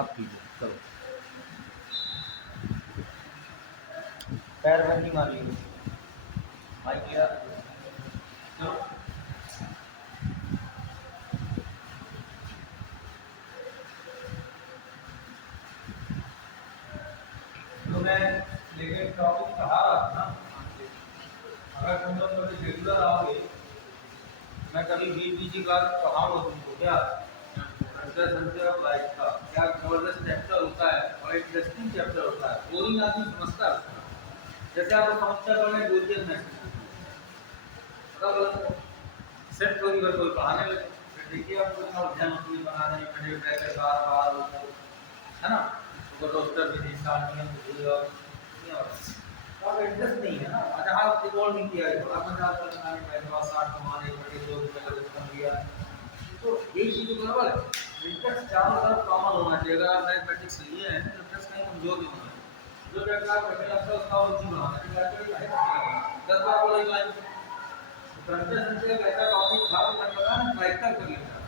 अब कीजिए, चलो पैर बंदी मारिए, माइक लिया, चलो। तो मैं लेकिन टॉपिक पढ़ा रहा था ना, अगर तुम लोग कभी रेगुलर आओगे, मैं कभी बीच की क्लास पढ़ाऊंगा तुमको, क्या संचय ऑफ लाइफ का क्या जबरदस्त चैप्टर होता है और इंटरेस्टिंग चैप्टर होता है, बोरिंग आदमी समझता है उसका। जैसे आपको समस्या करने बोरियत महसूस मतलब सेट होगी, अगर कोई पढ़ाने लगे फिर देखिए आपको इतना अध्ययन अपनी बनाने में खड़े रहकर बार बार उसको, है ना, तो डॉक्टर भी स्टार्टिंग में भूल जाओ, तो आप इंटरेस्ट नहीं है ना, अच्छा आप रिकॉर्ड नहीं किया है, आप मजा बनाने में थोड़ा 60 कमाने पड़े 2 रुपये का कम दिया, तो यही चीज़ को बराबर है। इंटरेस्ट चारों तरफ कॉमन होना चाहिए। अगर आप मैथमेटिक्स लिए हैं तो इंटरेस्ट कहीं कमजोर नहीं होना है, जो चैप्टर आप पढ़ने लगता है उसका और रुचि बढ़ाना है। 10 बार बोलो एक लाइन, संचय संचय एक ऐसा टॉपिक था तो मैं पता ना ट्राइकर कर लेता है,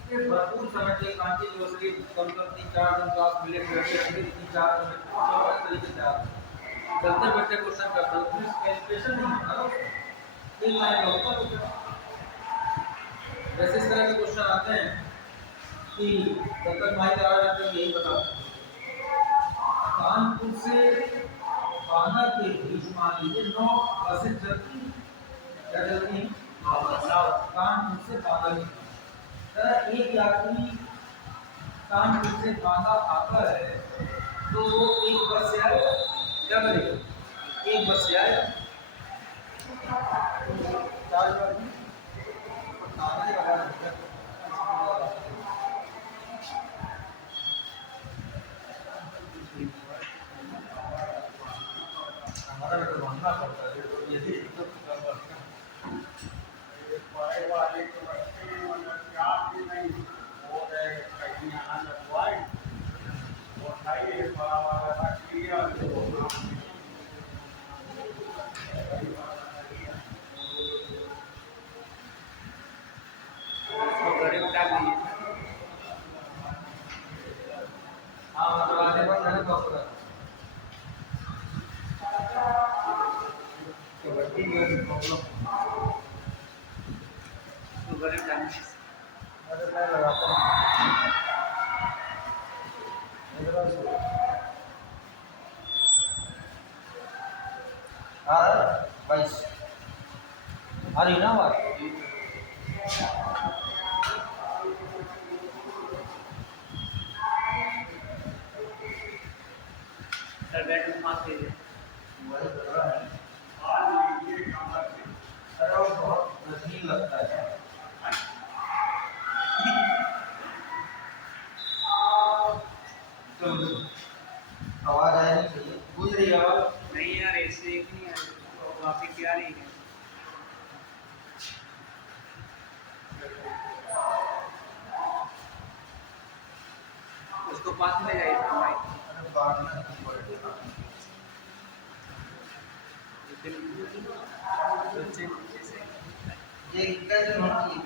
इसके भरपूर समय से क्रांति ग्रोसरी कम से कम 3-4 दिन क्लास मिले करके 3-4 दिन में तरीके से आप चलते बैठते क्वेश्चन करते हो, कैलकुलेशन नहीं होता ना, एक लाइन होता है। वैसे इस तरह के क्वेश्चन आते हैं कि जब तक माइक आ जाते हैं यही बता, कानपुर से बांदा के बीच मान लीजिए 9 बसें चलती, क्या चलती हैं? कानपुर से बांदा के बीच एक यात्री कानपुर से बांदा आता है तो एक बस से आएगा, क्या करेगा? एक बस से आएगा, हमारा तो मानना पड़ता है तो यदि पढ़ाई वाले तो बच्चे मतलब क्या भी नहीं हो रहे, कहीं यहाँ लगवाए वो खाइए बड़ा वाला रख लिया घरे में डाल दिए। हाँ मतलब आने पर मैंने तो पूरा तो बच्ची की प्रॉब्लम तो घरे में डालने अरे मैं लगाता हूँ हाँ 22 आ रही ना बात। सर बैठ में मार दे वही कर रहा है, अरे वो बहुत रसीन लगता है। चलो आवाज आया नहीं चाहिए, पूछ रही आवाज नहीं यार, ऐसे एक नहीं आ रही, काफी क्या रही है उसको पास में जाइए अरे बात में ये कैसे होना चाहिए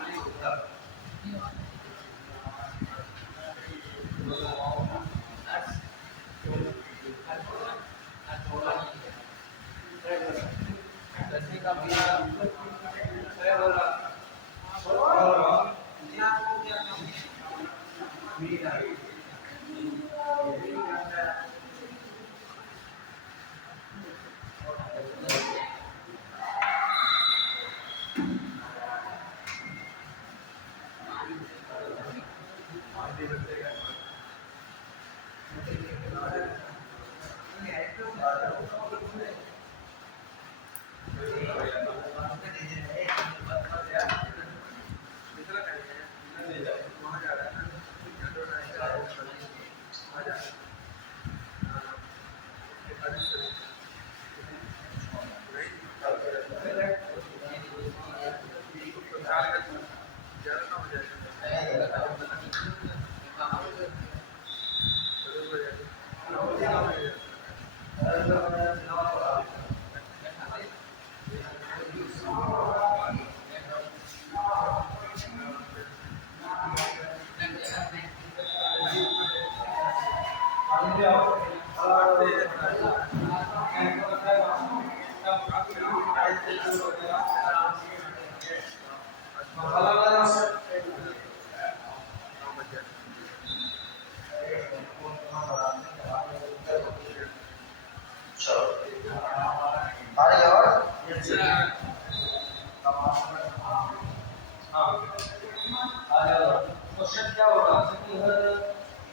क्वेश्चन क्या होगा कि अगर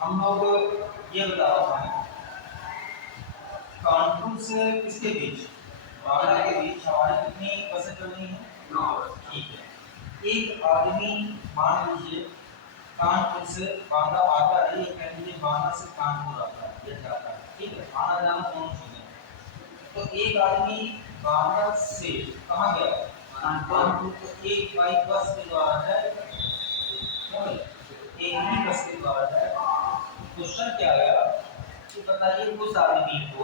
हम लोग ये बता रहे हैं कानपुर से किसके बीच बांदा के बीच हमारी कितनी बसें चल रही हैं? 9 बस। ठीक है, एक आदमी मान लीजिए कानपुर से बांदा आता है, ये कह लीजिए बांदा से कानपुर आता है, ये जाता है, ठीक है, आना जाना दोनों चीजें। तो एक आदमी बांदा से कहाँ गया? कानपुर। तो एक बाइक बस के द्वारा जाएगा, एक ही बस के द्वारा जाएगा। क्वेश्चन क्या आया कि बताइए उस आदमी को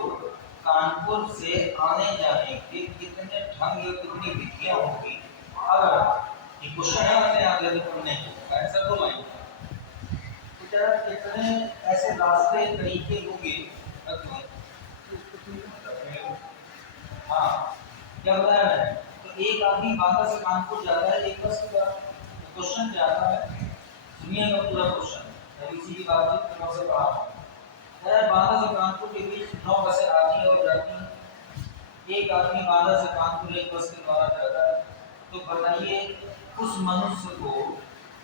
कानपुर से आने जाने के कितने ढंग या कितनी विधियां होंगी? अगर ये क्वेश्चन है अपने आप लेवल पर नहीं होगा, आंसर दो लाइन तो क्या कितने ऐसे रास्ते तरीके होंगे? हाँ, क्या बताया मैंने? तो एक आदमी बांदा से कानपुर जाता है एक बस के द्वारा। तो क्वेश्चन क्या आता है, सुनिएगा पूरा क्वेश्चन, मैं इसी की बातचीत में से पढ़ा हूँ। बांदा से कानपुर के बीच 9 बसें आती और जाती हैं। एक आदमी बांदा से कानपुर एक बस के द्वारा जाता है। तो बताइए उस मनुष्य को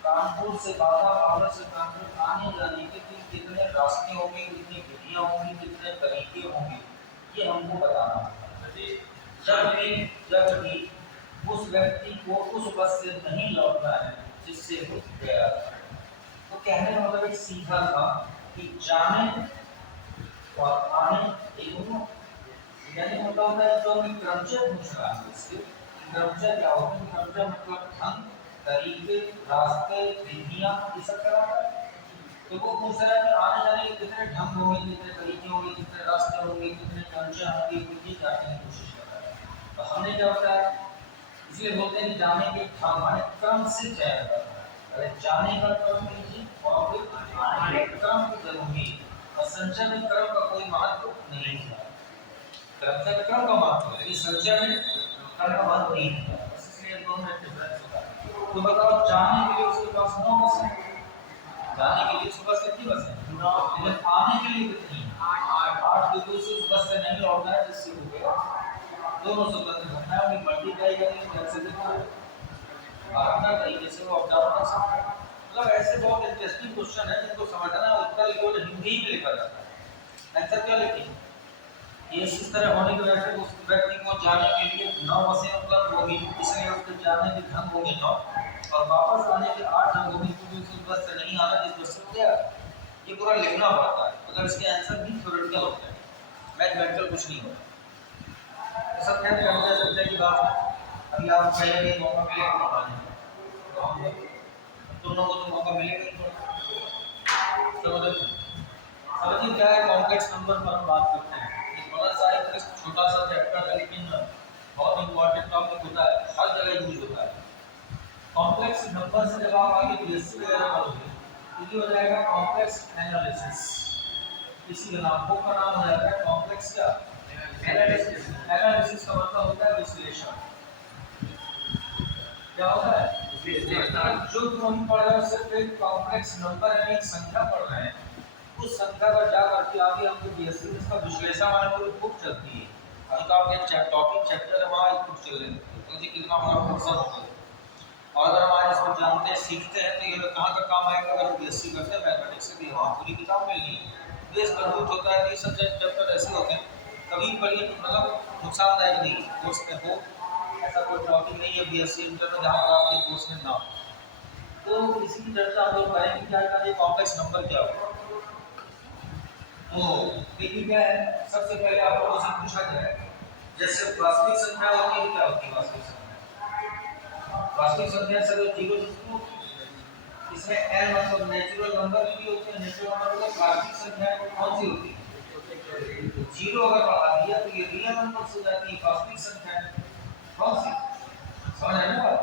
कानपुर से बांदा, बांदा से कानपुर आने जाने के कितने रास्ते होंगे, कितनी विधियां होंगी, कितने तरीके होंगे, ये हमको बताना है। जब भी उस व्यक्ति को उस बस से नहीं लौटना है जिससे वो गया, तो कहने का मतलब एक सीधा था कि जाने और आने यानी मतलब होता है जो हम क्रमचय पूछ रहा है, इससे क्रमचय क्या होता है? क्रमचय मतलब ढंग, तरीके, रास्ते, विधियां, ये सब कराता है। तो वो पूछ रहा है कि आने जाने के कितने ढंग होंगे, कितने तरीके होंगे, कितने रास्ते होंगे, कितने क्रमचय होंगे, विधि जानने की कोशिश कर रहा है। तो हमने क्या बताया, इसलिए बोलते हैं जाने के ढंग माने क्रम से चयन करना है। अरे जाने का क्रम कीजिए और फिर आने का क्रम भी जरूरी है। और संचय में क्रम का कोई महत्व नहीं है। क्रमचय में क्रम का महत्व है, इस संचय में क्रम का महत्व नहीं है, इसलिए दोनों में डिफरेंस होता है। तो बताओ जाने के लिए उसके पास 9 बस है, जाने के लिए सुबह से कितनी बस है? 9। लेकिन आने के लिए कितनी? 8। क्योंकि उस बस से नहीं लौटना है जिससे हो गया दोनों स्वतंत्र घटना में मल्टीप्लाई करेंगे कैसे देखो अपना तरीके से वो अप डाउन कर सकते हैं। मतलब ऐसे बहुत इंटरेस्टिंग क्वेश्चन है जिनको समझना है, उत्तर केवल हिंदी में लिखा जाता है, आंसर क्या लिखेंगे? ये इस तरह होने की वजह से उस व्यक्ति को जाने के लिए 9 बसें उपलब्ध होगी, इसलिए उसके जाने के ढंग होंगे 9 और वापस आने के 8 ढंग होंगे, क्योंकि उस बस से नहीं आना जिस बस से गया। ये पूरा लिखना पड़ता है, अगर इसके आंसर भी थ्योरेटिकल होते हैं, मैथमेटिकल कुछ नहीं होता। सब क्या करना है समझने की बात है। अभी आप पहले भी मौका मिलेगा बताने तो हम दोनों को तो मौका मिलेगा ही थोड़ा। समझिए क्या है, कॉम्प्लेक्स नंबर पर हम बात करते हैं। एक बड़ा सा एक छोटा सा चैप्टर है लेकिन बहुत इंपॉर्टेंट टॉपिक होता है, हर जगह यूज होता है। कॉम्प्लेक्स नंबर से जब आप आगे बीएससी वगैरह करोगे तो ये हो जाएगा कॉम्प्लेक्स एनालिसिस। इसी का नाम बुक का नाम हो जाता है कॉम्प्लेक्स क्या? एनालिसिस। एनालिसिस का मतलब होता है विश्लेषण। क्या होता है? विश्लेषण। जो हम पढ़ रहे हैं सिर्फ एक कॉम्प्लेक्स नंबर है, एक संख्या पढ़ रहे हैं, उस संख्या पर जा करके आगे हमको बीएससी में इसका विश्लेषण वाला पूरी बुक चलती है। अभी तो आपके टॉपिक चैप्टर है वहाँ एक बुक चल रही है, तो ये कितना बड़ा फंक्शन होगा। और अगर हम आज इसको जानते हैं, सीखते हैं तो ये कहाँ तक काम आएगा? अगर बीएससी करते हैं मैथमेटिक्स से भी वहाँ पूरी किताब मिलनी है। बेस मजबूत होता है कि सब्जेक्ट चैप्टर ऐसे होते हैं कभी पढ़िए, मतलब नुकसानदायक नहीं कोर्स में हो, ऐसा कोई टॉपिक नहीं है बीएससी इंटर में जहाँ पर आपके कोर्स में ना हो। तो इसी की चर्चा हम लोग करेंगे क्या है कॉम्प्लेक्स नंबर क्या होगा। तो देखिए क्या है, सबसे पहले आप लोगों से पूछा जाए जैसे वास्तविक संख्या होती है, क्या होती है वास्तविक संख्या? वास्तविक संख्या से अगर 0 जिसको इसमें n मतलब नेचुरल नंबर भी होते हैं, नेचुरल नंबर मतलब वास्तविक संख्या कौन सी होती है? 0 अगर बढ़ा दिया तो ये रियल नंबर हो जाती है, वास्तविक संख्या कौन सी? समझ आया ना बात?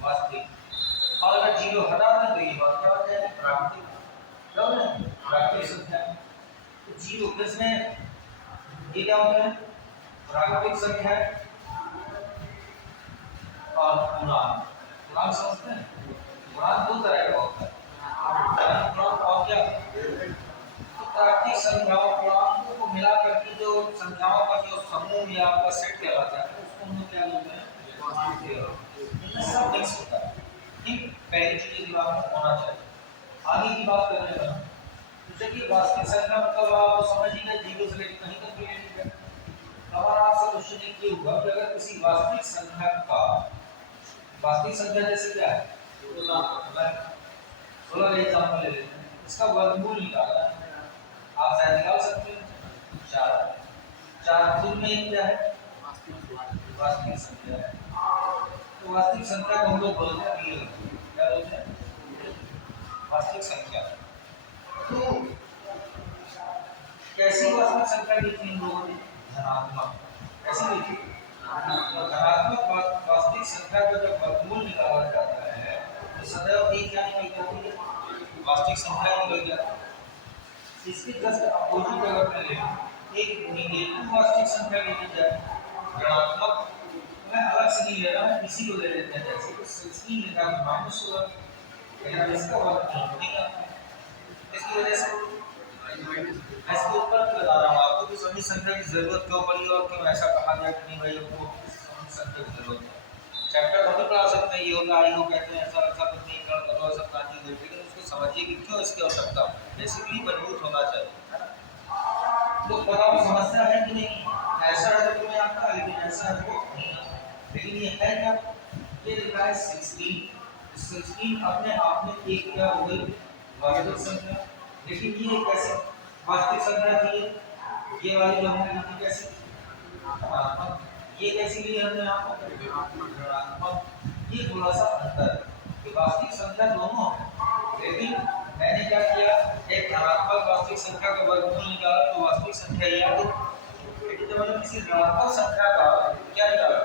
वास्तविक। और अगर 0 हटा दें तो ये बात क्या हो जाएगी? प्राकृतिक। क्या हो जाएगी? प्राकृतिक संख्या। जीरो किसमें, ये क्या होता है प्राकृतिक संख्या और पूर्णांक। पूर्णांक समझते हैं, पूर्णांक दो तरह का होता है, पूर्णांक और क्या, प्राकृतिक संख्याओं पूर्णांकों को मिला करके जो संख्याओं का जो समूह या आपका सेट कहलाता है उसको हम लोग क्या बोलते हैं पूर्णांक कहलाता है। सब मिक्स होता है, ठीक, पहली चीज दिमाग में होना चाहिए। आगे की बात करने लगा तो चलिए वास्तविक संख्या मतलब आप समझ ही गए जीरो से लेकर कहीं तक रिलेटेड है। हमारा आपसे क्वेश्चन ये हुआ कि अगर किसी वास्तविक संख्या का, वास्तविक संख्या जैसे क्या है 16 का एग्जांपल ले लेते हैं, इसका वर्गमूल निकालना है, आप शायद निकाल सकते हैं 4। 4 खुद में एक क्या है वास्तविक संख्या है। तो वास्तविक संख्या को हम लोग बोलते हैं रियल, क्या बोलते हैं वास्तविक संख्या। तो कैसी वास्तविक संख्या ली थी इन लोगों ने, धनात्मक। कैसे ली थी, धनात्मक वास्तविक संख्या का जब वर्गमूल निकाला जाता है तो सदैव एक क्या निकल जाती है वास्तविक संख्या निकल जाती है। इसके जस्ट अपोजिट अगर मैं ले एक नेगेटिव वास्तविक संख्या ली जाए ऋणात्मक, मैं अलग से नहीं ले रहा हूं, इसी को ले लेते हैं जैसे तो 16 लिखा है -16, लेकिन इसका वर्गमूल नहीं आता। इसकी वजह से मैं इसके ऊपर बता रहा हूँ आपको कि सभी संख्या की जरूरत क्यों पड़ी और क्यों ऐसा कहा गया कि नहीं भाई हमको सभी संख्या की जरूरत है। चैप्टर हम भी पढ़ा सकते हैं, ये होता है, कहते हैं ऐसा ऐसा कुछ नहीं कर करो सब कांची दे, लेकिन उसको समझिए कि क्यों इसकी आवश्यकता, बेसिकली मजबूत होना चाहिए, है ना। तो बताओ समस्या है कि नहीं, ऐसा है तो तुम्हें आता है, लेकिन ऐसा है तो नहीं आता। लेकिन ये है क्या, ये लिखा है 16 अपने आप में एक क्या हो गई वास्तविक संख्या, लेकिन ये कैसे वास्तविक संख्या थी, ये वाली जो हमने लिखी कैसे धनात्मक, ये कैसी ली हमने यहाँ पर ऋणात्मक। ये थोड़ा सा अंतर है कि वास्तविक संख्या दोनों है, लेकिन मैंने क्या किया एक धनात्मक वास्तविक संख्या का वर्गमूल निकाला तो वास्तविक संख्या ये आ गई, लेकिन जब मैंने किसी ऋणात्मक संख्या का क्या निकाला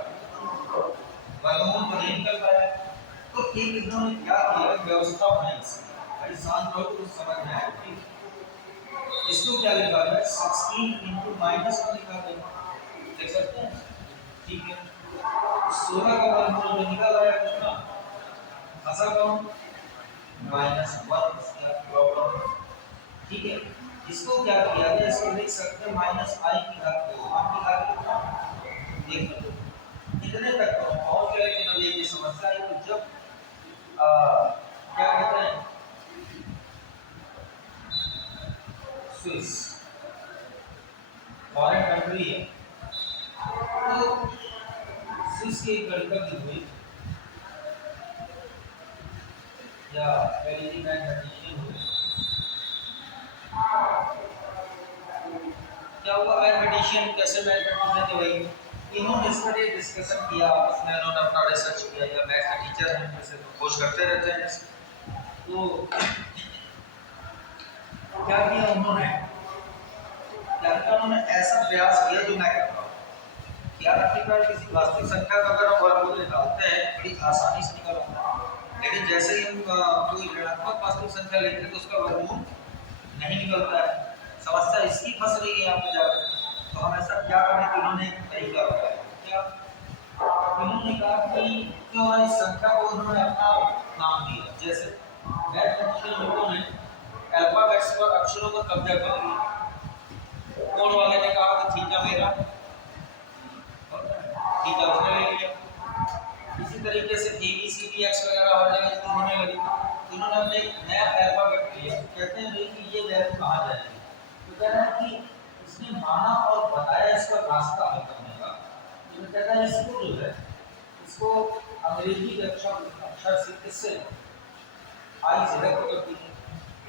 वर्गमूल तो नहीं निकल पाया। तो एक इन्होंने क्या किया व्यवस्था बनाई, बड़ी शांत रहो तो समझ में आएगा। इसको क्या लिखा है 16 into -1 लिखा है, देख सकते हैं, ठीक है। 16 का वर्गमूल जो निकल रहा है कितना असल काउंट -1 इसका प्रॉब्लम, ठीक है। इसको क्या किया गया, इसको लिख सकते हैं -i की घात 2, आप की घात कितना देख लो इतने तक तो और क्या, लेकिन अब ये समस्या है कि जब क्या कहते हैं स्विस फॉरेन कंट्री है, तो स्विस के गणितज्ञ हुए या पहली मैथमेटिशियन हुए, क्या हुआ मैथमेटिशियन कैसे मैथमेटिशियन थे भाई, इन्होंने इस पर डिस्कशन किया आपस में, इन्होंने अपना रिसर्च किया, या मैथ का टीचर है जैसे तो खोज करते रहते हैं, तो क्या किया उन्होंने, उन्होंने ऐसा प्रयास किया जो मैं करता हूँ कि यार आखिरकार किसी वास्तविक संख्या का अगर हम वर्गमूल निकालते हैं बड़ी आसानी से निकल आता है, लेकिन जैसे ही हम कोई ऋणात्मक वास्तविक संख्या लेते हैं तो उसका वर्गमूल नहीं निकलता है। समस्या इसकी फंस रही है यहाँ पे जाकर, तो हम ऐसा क्या करें कि उन्होंने एक तरीका बताया, क्या उन्होंने कहा कि क्यों ना इस संख्या को उन्होंने अपना नाम दिया, जैसे मैथमेटिशियन लोगों ने अल्फाबेट्स पर अक्षरों पर कब्जा कर लिया। कोड वाले ने कहा कि थीटा मेरा, थीटा उसने ले लिया, इसी तरीके से A B C D X वगैरह हर जगह यूज होने लगी, तो उन्होंने अपने एक नया अल्फाबेट लिया, कहते हैं कि ये वैल्यू कहाँ जाएगी, तो कह रहे हैं कि इसने माना और बताया इसका रास्ता हल करने का, तो कहता है इसको जो है इसको अंग्रेजी के अक्षर से किससे आई से रख कर दी,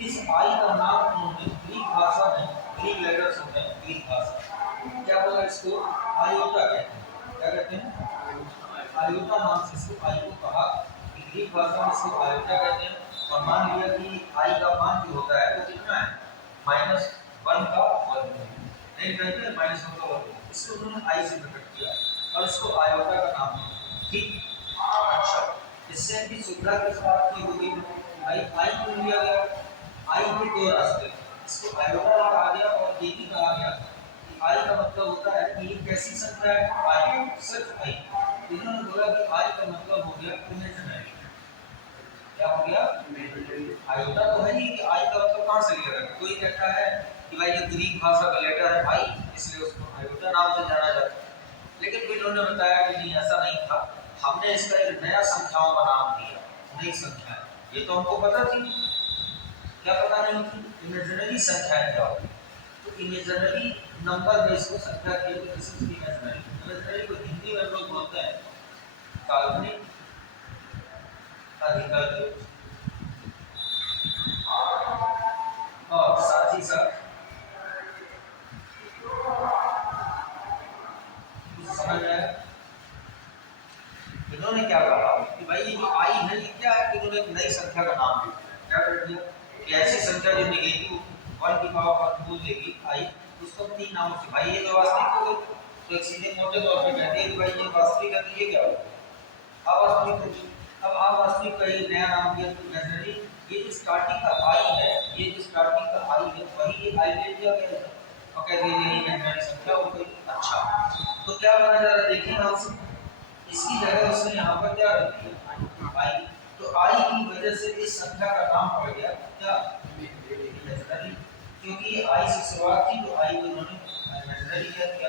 इस आई का नाम उन्होंने ग्रीक भाषा में, ग्रीक लेटर्स होते हैं ग्रीक भाषा, क्या बोला इसको आयोटा कहते हैं, क्या कहते हैं आयोटा नाम से इसको आई को कहा, कि ग्रीक भाषा में इसको आयोटा कहते हैं, और मान लिया कि आई का मान जो होता है वो कितना है -1 का वर्गमूल, नहीं कहते हैं -1 का वर्गमूल, इसको उन्होंने आई से प्रकट किया और इसको आयोटा का नाम दिया, ठीक। अच्छा, इससे भी सुविधा किस बात की होगी भाई, आई क्यों लिया गया, आई के दो रास्ते, इसको आयोटा कहा गया और एक ही कहा गया कि आई का मतलब होता है कि ये कैसी संख्या है, आई, सिर्फ आई। इन्होंने बोला कि आई का मतलब हो गया इमेजिनरी। क्या हो गया? आयोटा तो है नहीं कि आई का मतलब कहाँ से लिया गया। कोई कहता है कि भाई ये ग्रीक भाषा का लेटर है आई, इसलिए उसको आयोटा नाम से जाना जाता है। लेकिन फिर इन्होंने बताया कि नहीं, ऐसा नहीं था, हमने इसका एक नया संख्याओं का नाम दिया, नई संख्या। ये तो हमको पता थी, क्या पता नहीं थी इमेजिनरी संख्याएं क्या होती। तो इमेजिनरी नंबर में इसको संख्या के लिए इमेजिनरी को हिंदी में लोग बोलते हैं काल्पनिक, अधिकल्पित और साथ ही साथ समझ आया। इन्होंने क्या कहा कि भाई ये जो आई है ये क्या है, कि इन्होंने एक नई संख्या का नाम दिया। क्या कर दिया कि ऐसी संख्या जो नेगेटिव 1 की पावर 2 देगी आई, उसको 3 नामों से, भाई ये तो वास्तविक हो गई, तो एक सीधे मोटे तौर पे कहते हैं कि भाई ये वास्तविक है, तो ये क्या होगा अवास्तविक होगी। अब अवास्तविक का ये नया नाम दिया तो इमेजिनरी। ये जो स्टार्टिंग का आई है, ये जो स्टार्टिंग का आई है वही ये आई ले दिया गया है और कह दिया ये इमेजिनरी संख्या हो गई। अच्छा, तो क्या बना जा रहा है देखिए ना, इसकी जगह उसने यहाँ पर क्या रख दिया आई। तो आई की वजह से इस संख्या का नाम पड़ गया क्या इमेजिनरी, क्योंकि ये आई से शुरुआत थी तो आई को उन्होंने इमेजिनरी कर दिया।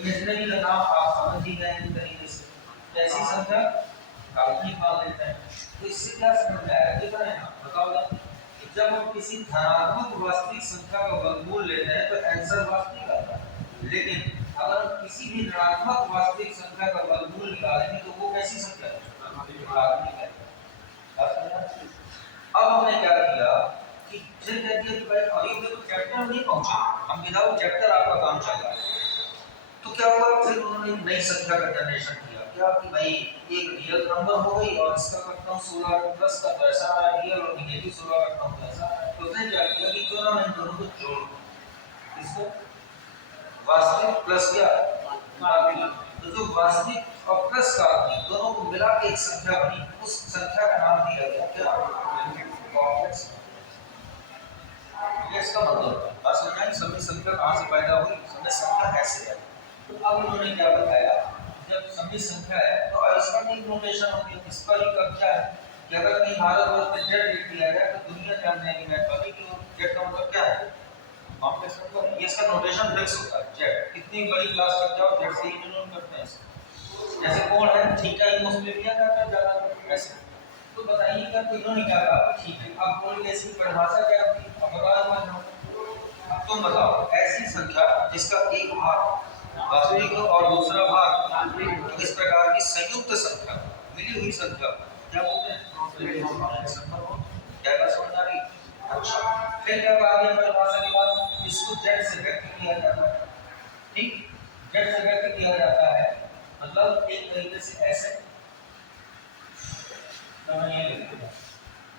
इमेजिनरी का नाम आप समझ ही गए इस तरीके से, कैसी संख्या काल्पनिक मान लेते हैं। तो इससे क्या समझ में आया, देख रहे हैं बताओ, जब हम किसी धनात्मक वास्तविक संख्या का वर्गमूल लेते हैं तो आंसर वास्तविक आता है, लेकिन अगर हम किसी भी ऋणात्मक वास्तविक संख्या का वर्गमूल निकालेंगे तो वो कैसी संख्या है? अब हमने क्या किया कि फिर कह दिया कि भाई अभी तो चैप्टर नहीं पहुंचे, हम विदाउट चैप्टर आपका काम चल रहा है। तो क्या हुआ, फिर उन्होंने एक नई संख्या का जनरेशन किया, क्या कि भाई एक रियल नंबर हो गई और इसका करता हूँ 16 प्लस का तो ऐसा है, रियल और नेगेटिव 16 करता हूँ ऐसा। तो उसने क्या किया कि क्यों ना मैं इन दोनों को जोड़ दूं, इसको वास्तविक प्लस क्या काल्पनिक, तो जो वास्तविक और प्लस काल्पनिक दोनों को मिला के एक संख्या बनी, उस संख्या का नाम दिया गया क्या कॉम्प्लेक्स। ये इसका मतलब है बस समझना कि सभी संख्या कहाँ से पैदा हुई, सभी संख्या कैसे है। तो अब उन्होंने क्या बताया, जब सभी संख्या है तो अरिथमेटिक नोटेशन होती है, इस पर ही कब्जा है कि अगर कहीं भारतवर्ष में जेड लिख दिया जाए तो दुनिया जान जाएगी मैं कभी कि जेड का मतलब क्या है, कॉम्प्लेक्स नंबर। ये इसका नोटेशन फिक्स होता है, जेड कितनी बड़ी क्लास तक जाओ जेड से ही डिनोट करते हैं इसको। जैसे कोण है थीटा ही उसमें लिया जाता है ज्यादा ऐसे। तो बताइए क्या, तो इन्होंने क्या कहा, ठीक है अब कोण की ऐसी परिभाषा क्या होती है, अब बताओ। अब तुम बताओ ऐसी संख्या जिसका एक भाग वास्तविक और दूसरा भाग काल्पनिक, तो इस प्रकार की संयुक्त संख्या, मिली हुई संख्या क्या बोलते हैं, क्या बात समझ आ रही। अच्छा, फिर क्या कहा गया परिभाषा के बाद, इसको जेड से व्यक्त किया जाता है, ठीक, जेड से व्यक्त किया जाता है, मतलब एक तरीके से ऐसे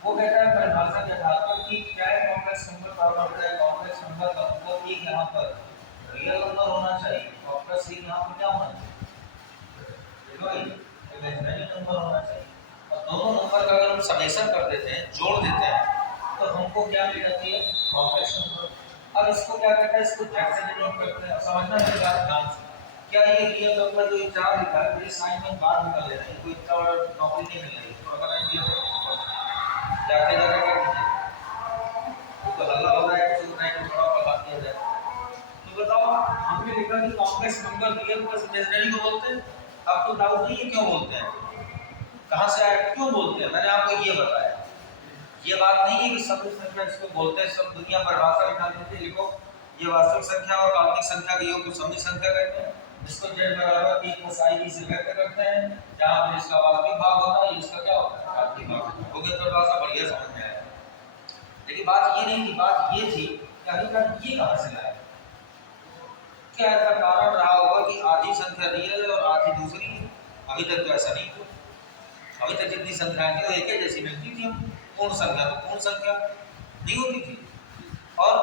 वो कहता है परिभाषा के आधार पर कि क्या है कॉम्प्लेक्स नंबर प्राप्त होता है, कॉम्प्लेक्स नंबर का मतलब एक यहाँ पर रियल नंबर होना चाहिए और प्लस एक यहाँ पर क्या होना चाहिए, इमेजिनरी नंबर होना चाहिए। और दोनों नंबर का अगर हम समेशन कर देते हैं, जोड़ देते हैं, तो हमको क्या मिल जाती है कॉम्प्लेक्स नंबर। अब इसको क्या कहता है, इसको जेड से डिनोट करते हैं। समझना है बात ध्यान से, क्या ये रियल नंबर जो 4 लिखा है ये साइन में बाहर निकाल लेना है, कोई इतना बड़ा नौकरी नहीं मिल रही है, तो अगर ये जाके जाके कर दीजिए तो हल्ला हो रहा है, सुन रहे हैं, थोड़ा बता दिया जाए। तो बताओ हमने लिखा कि complex number real plus imaginary को बोलते हैं। अब तो डाउट नहीं है क्यों बोलते हैं, कहाँ से आया, क्यों बोलते हैं, मैंने आपको ये बताया। ये बात नहीं है कि सब संख्या इसको बोलते हैं, सब दुनिया पर भाषा निकाल देते, लिखो ये वास्तविक संख्या और काल्पनिक संख्या के योग को समी संख्या कहते हैं। इसको जेड बराबर 1 प्लस आई से व्यक्त करते हैं, जहाँ पर इसका वास्तविक भाग होता है, इसका क्या होता है काल्पनिक भाग। हो गया, परिभाषा बढ़िया समझ में आया। लेकिन बात ये नहीं थी, बात ये थी कि आखिरकार ये कहाँ से लाया, क्या ऐसा कारण रहा होगा कि आधी संख्या रियल है और आधी दूसरी है। अभी तक तो ऐसा नहीं था, अभी तक जितनी संख्याएं थी वो एक ही जैसी मिलती थी, पूर्ण संख्या तो पूर्ण संख्या नहीं होती थी। और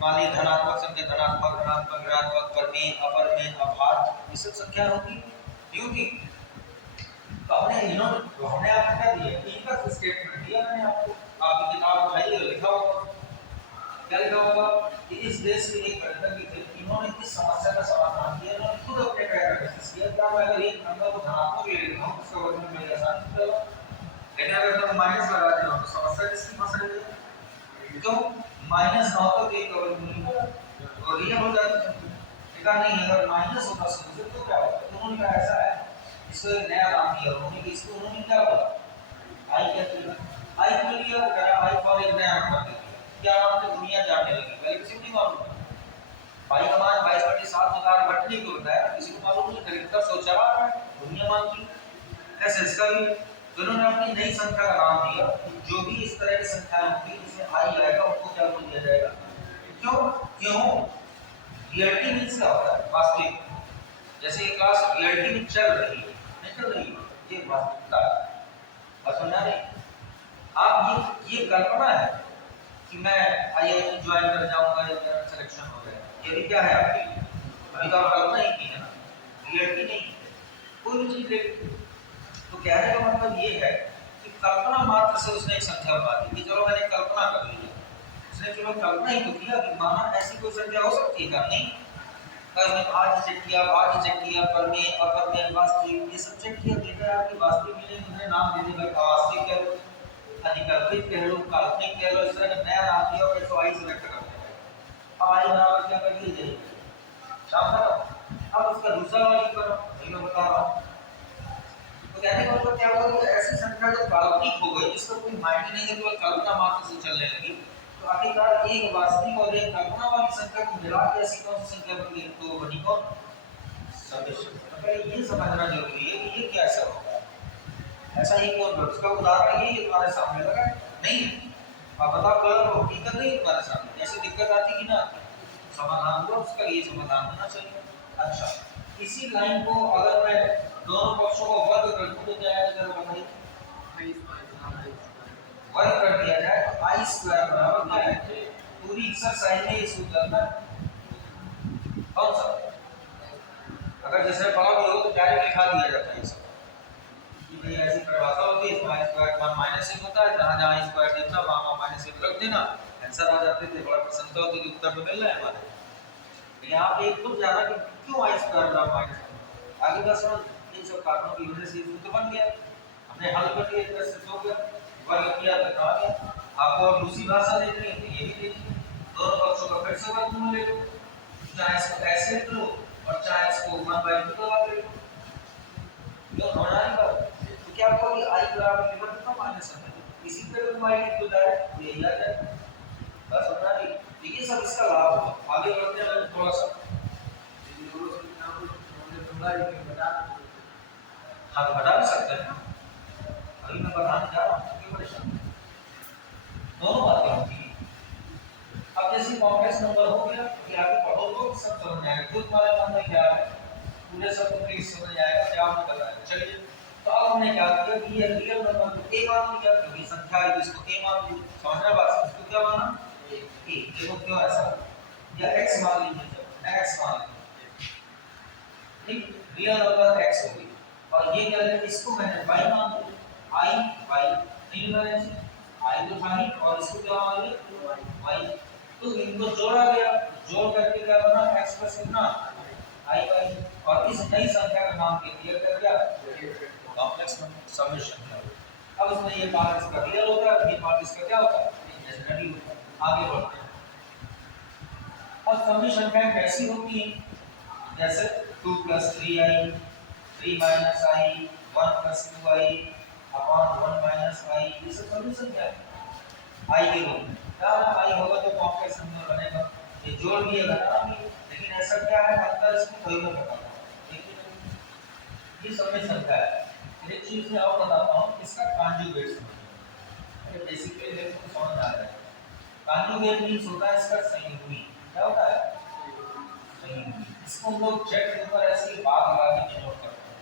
मान ली धनात्मक संख्या धनात्मक, ऋणात्मक ऋणात्मक, परमेय अपरमेय अभाज्य, ये सब संख्या होती नहीं होती। तो हमने आपको क्या दिया, इनका स्टेटमेंट दिया मैंने आपको, आपकी किताब उठाइए लिखा होगा, क्या लिखा होगा कि इस देश के एक गणितज्ञ थे, इन्होंने इस समस्या का समाधान किया, इन्होंने खुद अपने ट्रायग्राम्स किया। क्या मैं अगर एक नंबर को धनात्मक ले लेता हूँ, उसका वर्गमूल मेरे आसानी से होगा, लेकिन अगर मैं माइनस लगा देता हूँ तो समस्या किसकी फंस रही है? क्यों? -9 तक एक वर्गमूल और रियल हो जाती है। देखा नहीं, अगर माइनस होता शुरू से तो क्या होता? तो उन्होंने कहा ऐसा है, इसको एक नया नाम दिया उन्होंने, कि इसको उन्होंने क्या बोला, आई कहते हैं, आई के लिए क्या, आई फॉर एक नया नंबर दे दिया। क्या नाम से दुनिया जानने लगी, पहले किसी को नहीं मालूम था। भाई का मान 22/7 घटने को होता है, किसी को मालूम नहीं था, कितना सोचा रहा है दुनिया मानती कैसे इसका भी। तो उन्होंने अपनी नई संख्या का नाम दिया, जो भी इस तरह की संख्याएं होंगी जिसमें आई आएगा उनको क्या बोल दिया जाएगा। क्यों? क्यों? रियलिटी मीन्स क्या होता है? वास्तविक। जैसे ये क्लास रियलिटी में चल रही है, नहीं चल रही है, ये वास्तविकता है। बात समझ आ रही? आप ये कल्पना है कि मैं आईआईटी ज्वाइन कर जाऊंगा या मेरा सिलेक्शन हो जाएगा, ये भी क्या है आपके लिए? अभी तो आप कल्पना ही की है ना, रियलिटी नहीं है कोई भी चीज देखी। तो कहने का मतलब ये है कि कल्पना मात्र से उसने एक संख्या बता दी कि चलो मैंने कल्पना कर ली है, उसने केवल कल्पना ही तो किया कि माना ऐसी कोई संख्या हो सकती है क्या? नहीं। उसने आज चेक किया, आज चेक किया, परमेय अपरमेय वास्तविक, ये सब चेक किया, देखा आपकी वास्तविक मिले, उन्हें नाम दे दिया, अवास्तविक कह लो, अधिकल्पित कह लो, काल्पनिक कह लो, इस तरह का नया नाम दिया और इसको आई सेलेक्ट कर दिया। अब आई बराबर क्या कर दिया जाए, शाम खत्म। अब उसका दूसरा वाली करो, वही मैं बता रहा हूँ। तो कहने का मतलब क्या हुआ कि ऐसी संख्या जो काल्पनिक हो गई, जिसका कोई मायने नहीं है, केवल कल्पना मात्र से चलने लगी, तो आखिरकार एक वास्तविक और एक कल्पना वाली संख्या को मिला के ऐसी कौन सी संख्या बनी, तो बनी कौन? सदिश। पहले ये समझना जरूरी है कि ये कैसे होता है, ऐसा ही कौन है, उसका उदाहरण ये तुम्हारे सामने लगा नहीं, अब बताओ कल हकीकत नहीं तुम्हारे सामने, ऐसी दिक्कत आती कि ना समाधान हुआ, उसका ये समाधान होना चाहिए। अच्छा, इसी लाइन को अगर मैं दोनों पक्षों को वर्ग कर दूं तो क्या आएगा, जरा बताइए। वर्ग कर दिया जाए तो आई स्क्वायर बराबर क्या है, पूरी एक्सरसाइज में ये सूत्र है कौन सा, अगर जैसे पढ़ा भी हो तो डायरेक्ट लिखा दिया जाता है सब कि भाई ऐसी परिभाषा होती है, इसमें आई स्क्वायर का -1 होता है, जहां जहां स्क्वायर देखना वहां -1 रख देना, आंसर आ जाते थे, बड़ा प्रसन्नता होती थी, उत्तर तो मिल रहा है हमारे। लेकिन आप एक खुद जाना कि क्यों आई स्क्वायर बराबर -1, आगे का समझ इन सब कारणों की वजह से सूत्र बन गया, हमने हल कर दिया, इधर से हो गया, वर्ग किया तो आ गया। आपको और दूसरी भाषा देखनी है तो ये भी देखिए, दोनों पक्षों का फिर से वर्गमूल ले लो, चाहे इसको ऐसे लिख लो और चाहे इसको 1/2 लगा दे लो, क्यों होना नहीं बात। तो क्या होगा कि आई बराबर लिमिट का माइनस है, इसी पे तुम आई लिख दो डायरेक्ट, ये आ जाए बस होना नहीं। तो ये सब इसका लाभ है। आगे बढ़ते हैं थोड़ा सा, हाँ तो बता भी सकते हैं, अभी मैं बताने जा रहा हूँ, क्यों परेशान, दोनों बातें होती हैं। अब जैसे कॉम्प्लेक्स नंबर हो गया कि आगे पढ़ो तो सब समझ आएगा, जो तुम्हारे मन में क्या है पूरे सब को प्लीज समझ आएगा, क्या आपने बताया। चलिए, तो अब हमने क्या किया कि ये रियल नंबर को ए मान लिया, क्योंकि संख्या है इसको ए मान लिया, समझना बात, इसको क्या माना ए, देखो क्यों ऐसा, या एक्स मान लीजिए, एक्स मान लीजिए, ठीक, रियल नंबर एक्स हो गई, और ये क्या है, इसको मैंने y मान लिया, आई y नहीं बने, आई तो था ही, और इसको क्या मान लिया y, तो इनको जोड़ा गया, जोड़ करके क्या बना x प्लस कितना आई y, और इस नई संख्या का नाम दे दिया क्या, कॉम्प्लेक्स समेशन। अब इसमें ये पार्ट इसका रियल होता है, ये पार्ट इसका क्या होता है, इमेजिनरी होता है। आगे बढ़ते हैं, अब सभी संख्याएं कैसी होती हैं, जैसे 2 + 3i, 3 - i, 1 + 2i upon 1 - i, ये सब सभी संख्या है आई के रूप में। क्या आई होगा तो कॉम्प्लेक्स नंबर बनेगा, ये जोड़ भी है घटाना भी, लेकिन ऐसा क्या है अंतर इसमें वही मैं बताता हूं, लेकिन ये सभी संख्या है। एक चीज मैं और बताता हूं, इसका कॉन्जुगेट समझो, अरे बेसिकली देखो तो समझ आ रहा है। कॉन्जुगेट मींस होता है इसका संयुग्मी, क्या होता है संयुग्मी, इसको हम लोग चेक के ऊपर ऐसी बात लगा के डिनोट करते हैं।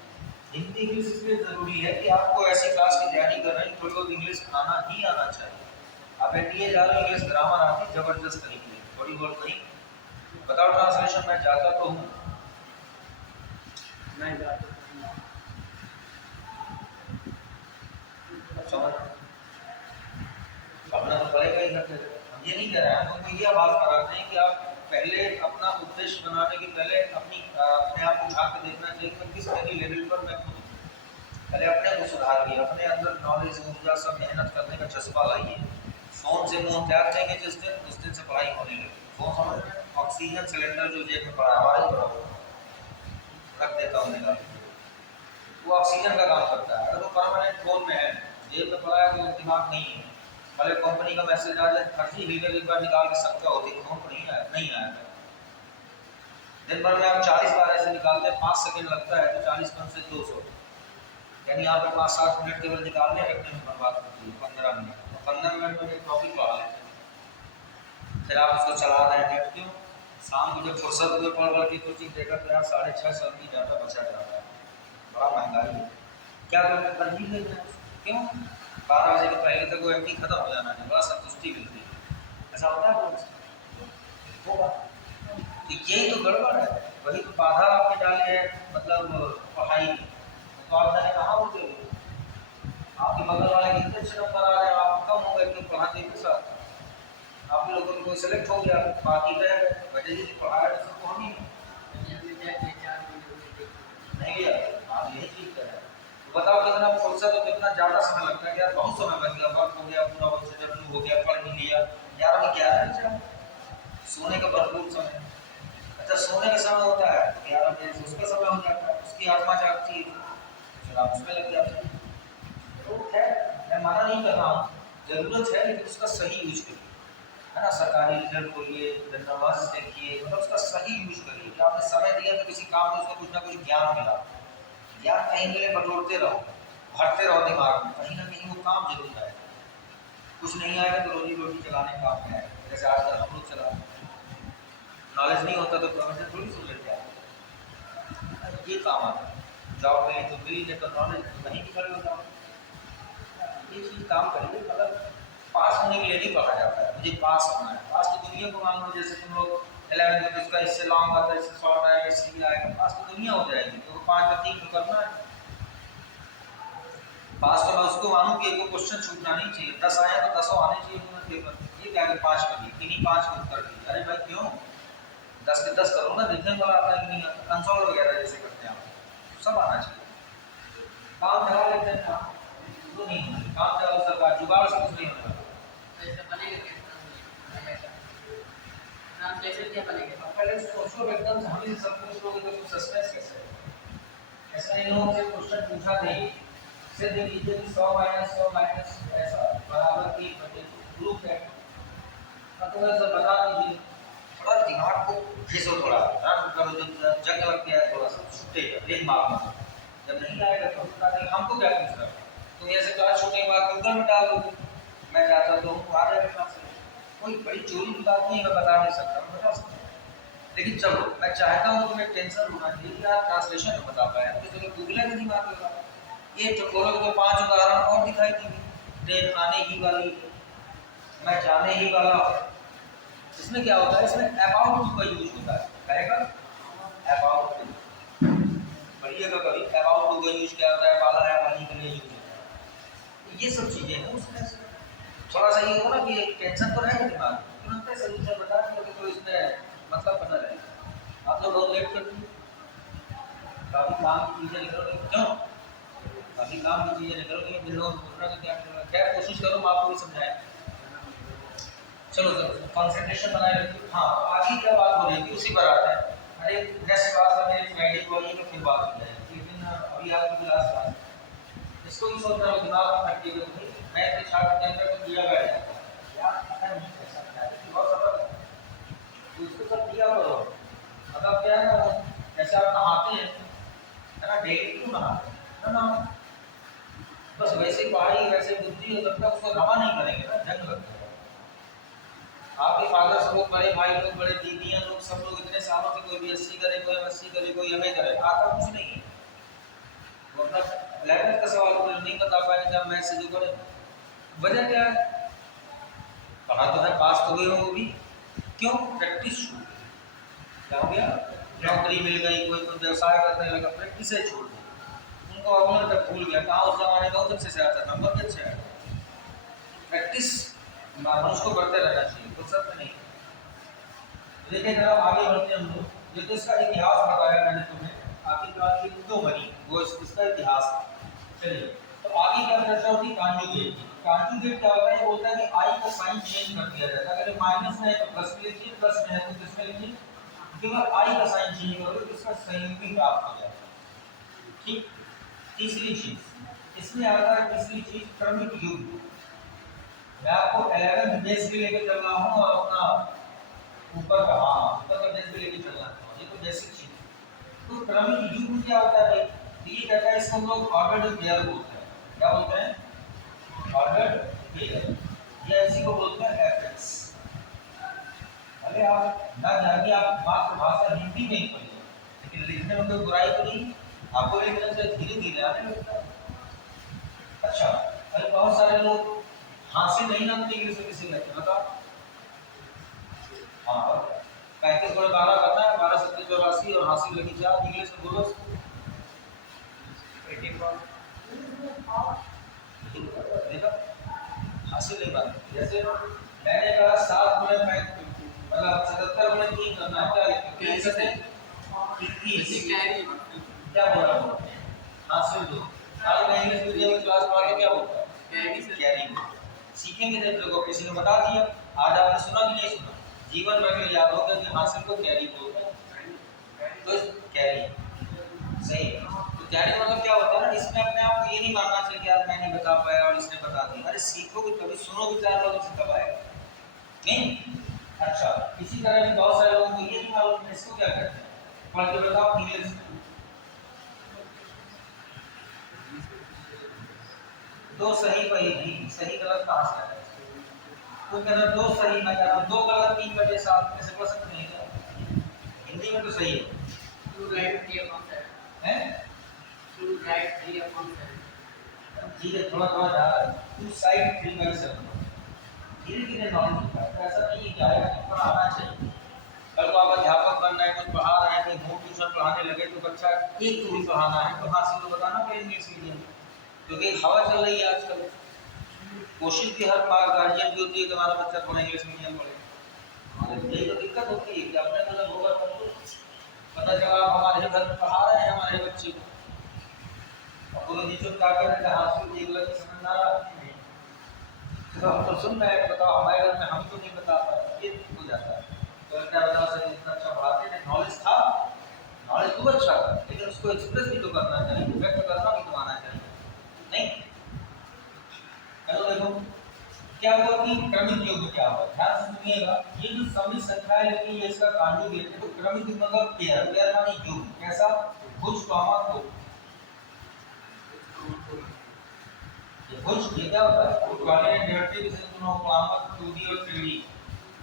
हिंदी इंग्लिश इसलिए जरूरी है कि आपको ऐसी क्लास की तैयारी कर रहे हैं, थोड़ी बहुत इंग्लिश आना ही आना चाहिए। आप एनडीए जा रहे हो, इंग्लिश ग्रामर आती है जबरदस्त तरीके से, थोड़ी बहुत नहीं। बताओ ट्रांसलेशन में जाता तो हूँ, नहीं जाता समझ पढ़ना तो पड़ेगा ही, ये नहीं कह रहे हैं, हम मीडिया बात कराते हैं कि आप पहले अपना उद्देश्य बनाने के पहले अपने आप को झांक के देखना चाहिए कि किस लेवल पर मैं हूँ। पहले अपने को सुधारिए, अपने अंदर नॉलेज ऊर्जा सब मेहनत करने का जज्बा लाइए। फोन से मुंह त्याग देंगे जिस दिन, उस दिन से पढ़ाई होने लगे। फोन समझ में, ऑक्सीजन सिलेंडर जो जेब में पड़ा हमारे रख देता हूँ निकाल, वो ऑक्सीजन का काम करता है। अगर वो परमानेंट फोन में है, जेब में पड़ा है, तो दिमाग नहीं है। भले कंपनी का मैसेज आ जाए, फर्जी लीडर एक बार निकाल के सकता होती है, फोन पर नहीं आया। दिन भर में आप 40 बार ऐसे निकालते हैं, 5 सेकंड लगता है, तो 40 कम से 200, यानी आप 5-7 मिनट केवल निकालने रखने में बर्बाद करती है। 15 मिनट, 15 मिनट में टॉपिक पढ़ा लेते हैं, फिर आप उसको चला रहे हैं नेट। क्यों? शाम को जब फुर्सत हुए पढ़ की कोचिंग देकर, तो यार 6.5 सौ की डाटा बचा जाता है। बड़ा महंगाई है, क्या करते कर ही लेते हैं। क्यों? 12 बजे के पहले तक वो एमटी खत्म हो जाना है, बड़ा संतुष्टि मिलती है। ऐसा होता है होगा, तो यही तो गड़बड़ है। वही तो बाधा आपने डाली है, मतलब पढ़ाई की। तो आप जाने कहाँ होते हो, आपके बगल वाले कितने अच्छे नंबर आ रहे हैं, आप कम हो गए क्यों पढ़ाते के साथ। आप लोगों को कोई सेलेक्ट हो गया, बाकी रह गए, वजह से पढ़ाया तो सबको हम ही नहीं लिया। आप यही चीज़ करें, तो बताओ कितना फुर्सत और कितना ज़्यादा समय लगता है। यार बहुत समय बच गया, वक्त हो गया, पूरा वक्त शुरू हो गया, पढ़ नहीं लिया। यार अभी क्या है, सोने का भरपूर समय। अच्छा, सोने का समय होता है, 11 बजे से उसका समय हो जाता है, उसकी आत्मा जागती है, फिर आप उसमें लग जाते हैं। तो है, मैं मना नहीं कर रहा हूँ, जरूरत है, लेकिन उसका सही यूज करिए, है ना। सरकारी रिजल्ट खोलिए, धन्यवाद देखिए, मतलब उसका सही यूज करिए कि आपने समय दिया तो किसी काम में उसको कुछ ना कुछ ज्ञान मिला। ज्ञान कहीं मिले बटोरते रहो, भरते रहो दिमाग में, कहीं ना कहीं वो काम जरूर आएगा। कुछ नहीं आएगा तो रोजी रोटी चलाने का काम है, जैसे आजकल हम लोग चला। नॉलेज नहीं होता तो प्रोफेशन थोड़ी सुन लेते हैं, ये काम आता है। जॉब मिली तो मिली, नहीं तो नॉलेज नहीं भी खड़े हो जाओ। ये चीज़ काम करिए, मतलब पास होने के लिए नहीं पढ़ा जाता है, मुझे पास होना है। पास तो दुनिया को मान लो, जैसे तुम लोग 11th में इसका इससे लॉन्ग आता है, इससे शॉर्ट आएगा, इससे भी आएगा, पास तो दुनिया हो जाएगी। तो 5 में 3 तो करना है। पास तो मैं उसको मानूँ कि एक क्वेश्चन छूटना नहीं चाहिए, 10 आए तो 10 आने चाहिए पेपर। ये क्या 5 कर लिए, किन्हीं 5 को उत्तर दिए, अरे भाई क्यों, 10 के 10 करो ना, देखने वाला आता है कि नहीं आता। कंसोल वगैरह जैसे करते हैं आप, सब आना चाहिए। काम चला लेते हैं, तो नहीं काम चला, सरकार जुगाड़ से कुछ नहीं होता। पहले सोचो एकदम से, हमें सब कुछ लोग तो सस्पेंस कैसे है। ऐसा इन लोगों से क्वेश्चन पूछा नहीं, सिर्फ ये लीजिए कि 100 - 100 - ऐसा बराबर 3 बटे ग्रुप है, तो ऐसा बता दीजिए। थोड़ा दिमाग को घिसो, थोड़ा रन करो, जब जंग लगती है थोड़ा सा छूटे रेल मारना। जब नहीं आएगा तो हमको क्या पूछ रहा है, तुम ऐसे कहा छूटने के बाद गूगल में डाल दो, मैं चाहता तो हमको आ जाएगा। कोई बड़ी चोरी की बात नहीं, मैं बता नहीं सकता, मैं बता सकता हूँ। लेकिन चलो, मैं चाहता हूँ, तुम्हें टेंशन होना चाहिए कि आप ट्रांसलेशन में बता पाए, तो चलो गूगल में दिमाग लगा। ये तो खोलो तो 5 उदाहरण और दिखाई देंगे। ट्रेन आने ही वाली, मैं जाने ही वाला। इसमें क्या होता है, इसमें अबाउट टू का यूज होता है, कहेगा अबाउट टू, पढ़िएगा कभी अबाउट टू का यूज क्या होता है, वाला है वाली के लिए यूज होता है। ये सब चीज़ें हैं उसमें से थोड़ा सा ये होगा ना कि टेंशन तो रहेगा दिमाग, तुरंत सोल्यूशन बता दिया तो इसमें मतलब बना रहेगा। आप लोग बहुत लेट कर दिए, काफ़ी काम की चीज़ें निकलोगे, क्यों काफ़ी काम की चीज़ें निकलोगी, जिन लोगों को बोलना तो क्या करेगा। क्या कोशिश करो, मैं आपको भी समझाएं। चलो कंसंट्रेशन बनाए रखिए। हाँ, आगे क्या बात हो रही थी उसी पर आते हैं। अरे नेक्स्ट क्लास में मेरी फ्राइडे को आइए तो फिर बात हो जाएगी, लेकिन अभी आपकी क्लास इसको ही सोच रहा हूँ, दिमाग में खट्टी है, मैं अपने छात्र के अंदर तो दिया गया है यार, पता नहीं कैसा क्या है, बहुत सफल है तो उसको सब दिया करो। मतलब क्या है ना, जैसे आप नहाते हैं, है ना, डेली क्यों नहाते हैं ना, बस वैसे पढ़ाई वैसे बुद्धि हो, तब तक उसको रवा नहीं करेंगे ना, जंग लगता है। आपके फादर सब लोग, बड़े भाई लोग, बड़े दीदियाँ लोग, सब लोग इतने सालों से कोई BSc करे, कोई MSc करे, कोई MA करे, आता कुछ नहीं है। वो अपना 11th का सवाल को नहीं बता पाएंगे जब मैं से जो करे, वजह क्या है, पढ़ा तो है, पास तो हुए हो, वो भी क्यों, प्रैक्टिस छूट गई। क्या हो गया, नौकरी मिल गई, कोई कोई व्यवसाय करने लगा, प्रैक्टिस से छोड़ दी, उनको अगले तक भूल गया। कहाँ उस जमाने में बहुत अच्छे से आता, नंबर भी अच्छे आए, प्रैक्टिस नॉर्मल उसको करते रहना चाहिए, फुर्सत में नहीं। देखिए जरा आगे बढ़ते हैं हम लोग। ये तो इसका इतिहास बताया मैंने तुम्हें, आखिरकार ये क्यों बनी वो इसका इतिहास है। चलिए तो आगे क्या चर्चा होती है, कॉन्जुगेट की। कॉन्जुगेट क्या होता है, बोलता है कि आई का साइन चेंज कर दिया जाता है। अगर माइनस में है तो प्लस में लिखिए, प्लस में है तो किस में लिखिए, केवल आई का साइन चेंज करोगे तो इसका संयुग्मी प्राप्त हो जाएगा। ठीक। तीसरी चीज इसमें आता है, तीसरी चीज क्रमिक युग्म। मैं आपको 11 बेस भी लेके चल रहा हूँ और अपना ऊपर का, हाँ ऊपर का बेस भी लेके चलना है, ये तो बेसिक चीज है। तो क्रमिक युग्म क्या होता है भाई, ये कहता है इसको हम लोग ऑर्डर्ड पेयर बोलते हैं। क्या बोलते हैं, ऑर्डर्ड पेयर, या इसी को बोलते हैं एफएक्स। अरे आप ना जानिए, आप मातृभाषा हिंदी में ही पढ़िए, लेकिन लिखने में कोई बुराई तो नहीं, आपको लिखने से धीरे धीरे आने लगता है। अच्छा, अरे बहुत सारे लोग हासिल नहीं नामते इंग्लिश में किसी कहते बताओ। हाँ 35 गुणे 12 करना है, 12 सत्ते 84 और हासिल लगी 4, इंग्लिश में बोलो इसको 84। देखा हासिल नहीं बात। जैसे मैंने कहा 7 गुणे 35 मतलब 77 गुणे 3 करना है, क्या कैसे थे 21 कैरी क्या बोला हासिल दो। आज मैं इंग्लिश मीडियम की क्लास पढ़ा के क्या बोलता है, कैरी से कैरी सीखेंगे। जब लोगों किसी ने बता दिया, आज आपने सुना कि नहीं सुना, जीवन भर में याद होगा कि हासिल को कैरी बोलते हैं। तो कैरी सही है। तो कैरी मतलब क्या होता है ना, इसमें अपने आप को ये नहीं मानना चाहिए कि यार मैं नहीं बता पाया और इसने बता दिया। अरे सीखोगे कभी, सुनोगे 4 लोगों से कब आएगा नहीं। अच्छा, इसी तरह भी बहुत सारे लोगों को ये नहीं मालूम है इसको क्या कहते हैं, पढ़ के बताओ इंग्लिश में। दो सही पहेली, सही गलत कहाँ से आया, तो कहना दो सही, मैं कहना दो गलत 3 बटे 7 में से पढ़ सकते हैं क्या, हिंदी में तो सही है। टू राइट 3 अपॉन 7 है, टू राइट 3 अपॉन 7 ठीक है, थोड़ा थोड़ा जा रहा है। टू साइड 3 बाई 7 धीरे धीरे नॉलेज होता है, ऐसा नहीं है कि आया पर आना चाहिए। कल को आप अध्यापक बनना है, कुछ पढ़ा रहे हैं, कहीं होम ट्यूशन पढ़ाने लगे तो बच्चा एक को भी पढ़ाना है तो हासिल तो बताना पड़ेगा इंग्लिश मीडियम, क्योंकि हवा चल रही है आजकल। कोशिश भी हर बार गार्जियन की होती है कि हमारा बच्चा थोड़ा इंग्लिश मीडियम पढ़े। यही तो दिक्कत होती है कि अपने मतलब होगा तो पता चला हमारे घर में पढ़ा रहे हैं हमारे बच्चे को, और गुरु जी चुप कर हासिल एक लग समझ ना रहा नहीं, तो हम तो सुन रहे हैं, बताओ हमारे घर में हम तो नहीं बता पाते, ये हो जाता है। तो क्या बता सके, इतना अच्छा पढ़ाते हैं, नॉलेज था, नॉलेज खूब अच्छा था, लेकिन उसको एक्सप्रेस भी तो करना चाहिए, व्यक्त करना भी तो आना चाहिए नहीं। हेलो देखो क्या हुआ कि क्रमिक युग्म क्या हुआ, ध्यान से सुनिएगा। ये जो समित संख्या है लेकिन ये इसका कॉन्जुगेट है, तो क्रमिक युग्म मतलब पेयर, पेयर माने युग्म, कैसा, भुज कॉमा को। ये भुज ये क्या होता है, कोऑर्डिनेट डायरेक्टली विशेष गुणों कॉमा 2D और 3D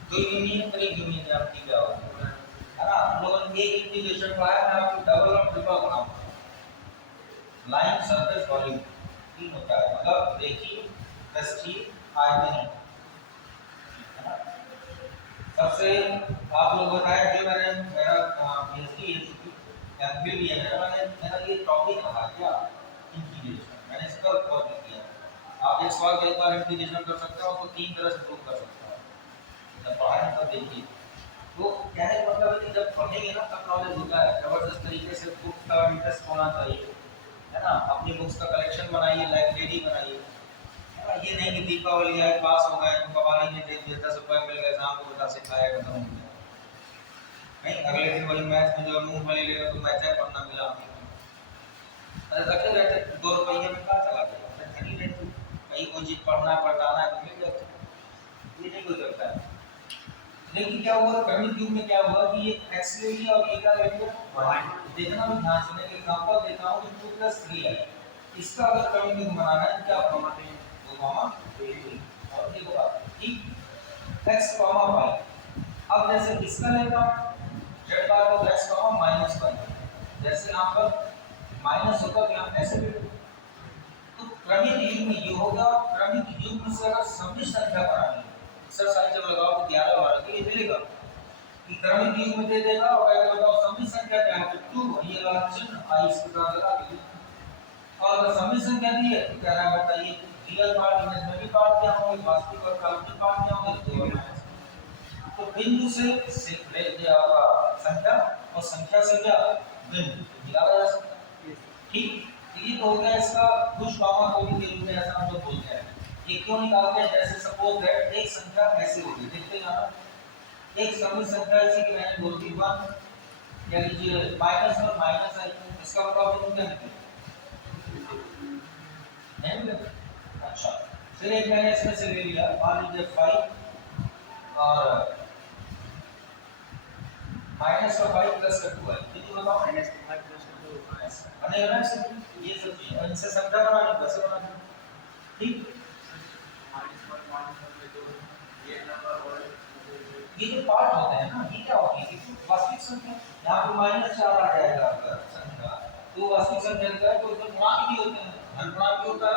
तो यूनियन क्रमिक यूनियन आपकी क्या होगा है ना। हम लोगों ने एक इंटीग्रेशन पढ़ाया, मैं आपको डबल और ट्रिपल बनाऊंगा। लाइन सरफेस वॉल्यूम तीन होता है, मतलब रेखीय दृष्टि आयतन। सबसे आप लोग बताया कि मैंने मेरा पीएचडी है एमफिल भी है मेरा ये टॉपिक रहा क्या इंटीग्रेशन, मैंने इसका कवर किया। आप एक सवाल कई बार इंटीग्रेशन कर सकते हो तो 3 तरह से प्रूव कर सकते हो, जब पढ़ाएं तब देखिए। तो कहने का मतलब है कि जब पढ़ेंगे ना तब नॉलेज होता है। जबरदस्त तरीके से बुक्स का इंटरेस्ट होना चाहिए है ना, अपनी बुक्स का कलेक्शन बनाइए, लाइब्रेरी बनाइए। ये नहीं कि दीपावली आए पास हो गए तो कबाड़ी में दे दिया 10 रुपये मिल गए, शाम को बता से खाया खत्म हो गया नहीं, अगले दिन वही मैच में जो मुंह वाली लेगा तो मैच है पढ़ना मिला। अरे रखे बैठे 2 रुपये में कहाँ चला गया, मैं खड़ी रहती कहीं कोई चीज़ पढ़ना पढ़ाना है तो मिल जाता, ये नहीं कोई करता है। लेकिन क्या हुआ क्रमिक युग में क्या हुआ कि ये एक्स और ए का वैल्यू देखना भी ध्यान से। मैं एग्जांपल देता हूं कि 2 + 3 है, इसका अगर क्रमिक युग बनाना है तो क्या फॉर्मेट है, 2, और देखो बात ठीक x, y। अब जैसे इसका लेता हूं z बार को x, -1, जैसे यहां पर माइनस होगा तो यहां ऐसे भी तो क्रमिक युग में ये होगा। क्रमिक युग से अगर सभी संख्या बनानी है एक्सरसाइज जब लगाओ तो 11 12 के लिए मिलेगा कि क्रमिक युग में दे देगा और अगर बताओ सभी संख्या क्या है तो 2 ये वाला चिन्ह i इसके साथ लगा दीजिए। और अगर सभी संख्या दी है तो क्या है बताइए रियल पार्ट इमेजिनरी पार्ट क्या होंगे, वास्तविक और काल्पनिक पार्ट क्या होंगे, 2 और माइनस। तो बिंदु से ये आपका संख्या और संख्या से क्या बिंदु मिलाया जा सकता है। ठीक, तो ये तो हो गया इसका कुछ गामा कोडी के रूप में ऐसा हम लोग बोलते हैं। ये क्यों निकालते हैं, जैसे सपोज दैट एक संख्या ऐसे होगी, देखते हैं ना, एक समी संख्या ऐसी कि मैंने बोल दी 1 या लीजिए माइनस और माइनस है, इसका मतलब क्या निकले नहीं। अच्छा, फिर एक मैंने इसमें से ले लिया, मान लीजिए 5 और माइनस का 5 प्लस का 2 है, ये बताओ माइनस 5 प्लस 2 बनेगा ना इससे, ये सब चीजें और इनसे संख्या बनानी कैसे बनानी, ठीक। ये जो पार्ट होते हैं ना, ये क्या होती है, ये वास्तविक संख्या, यहाँ पे -4 आ जाएगा आपका संख्या, तो वास्तविक संख्या का है, तो इसमें गुणांक भी होते हैं, धन गुणांक भी होता है,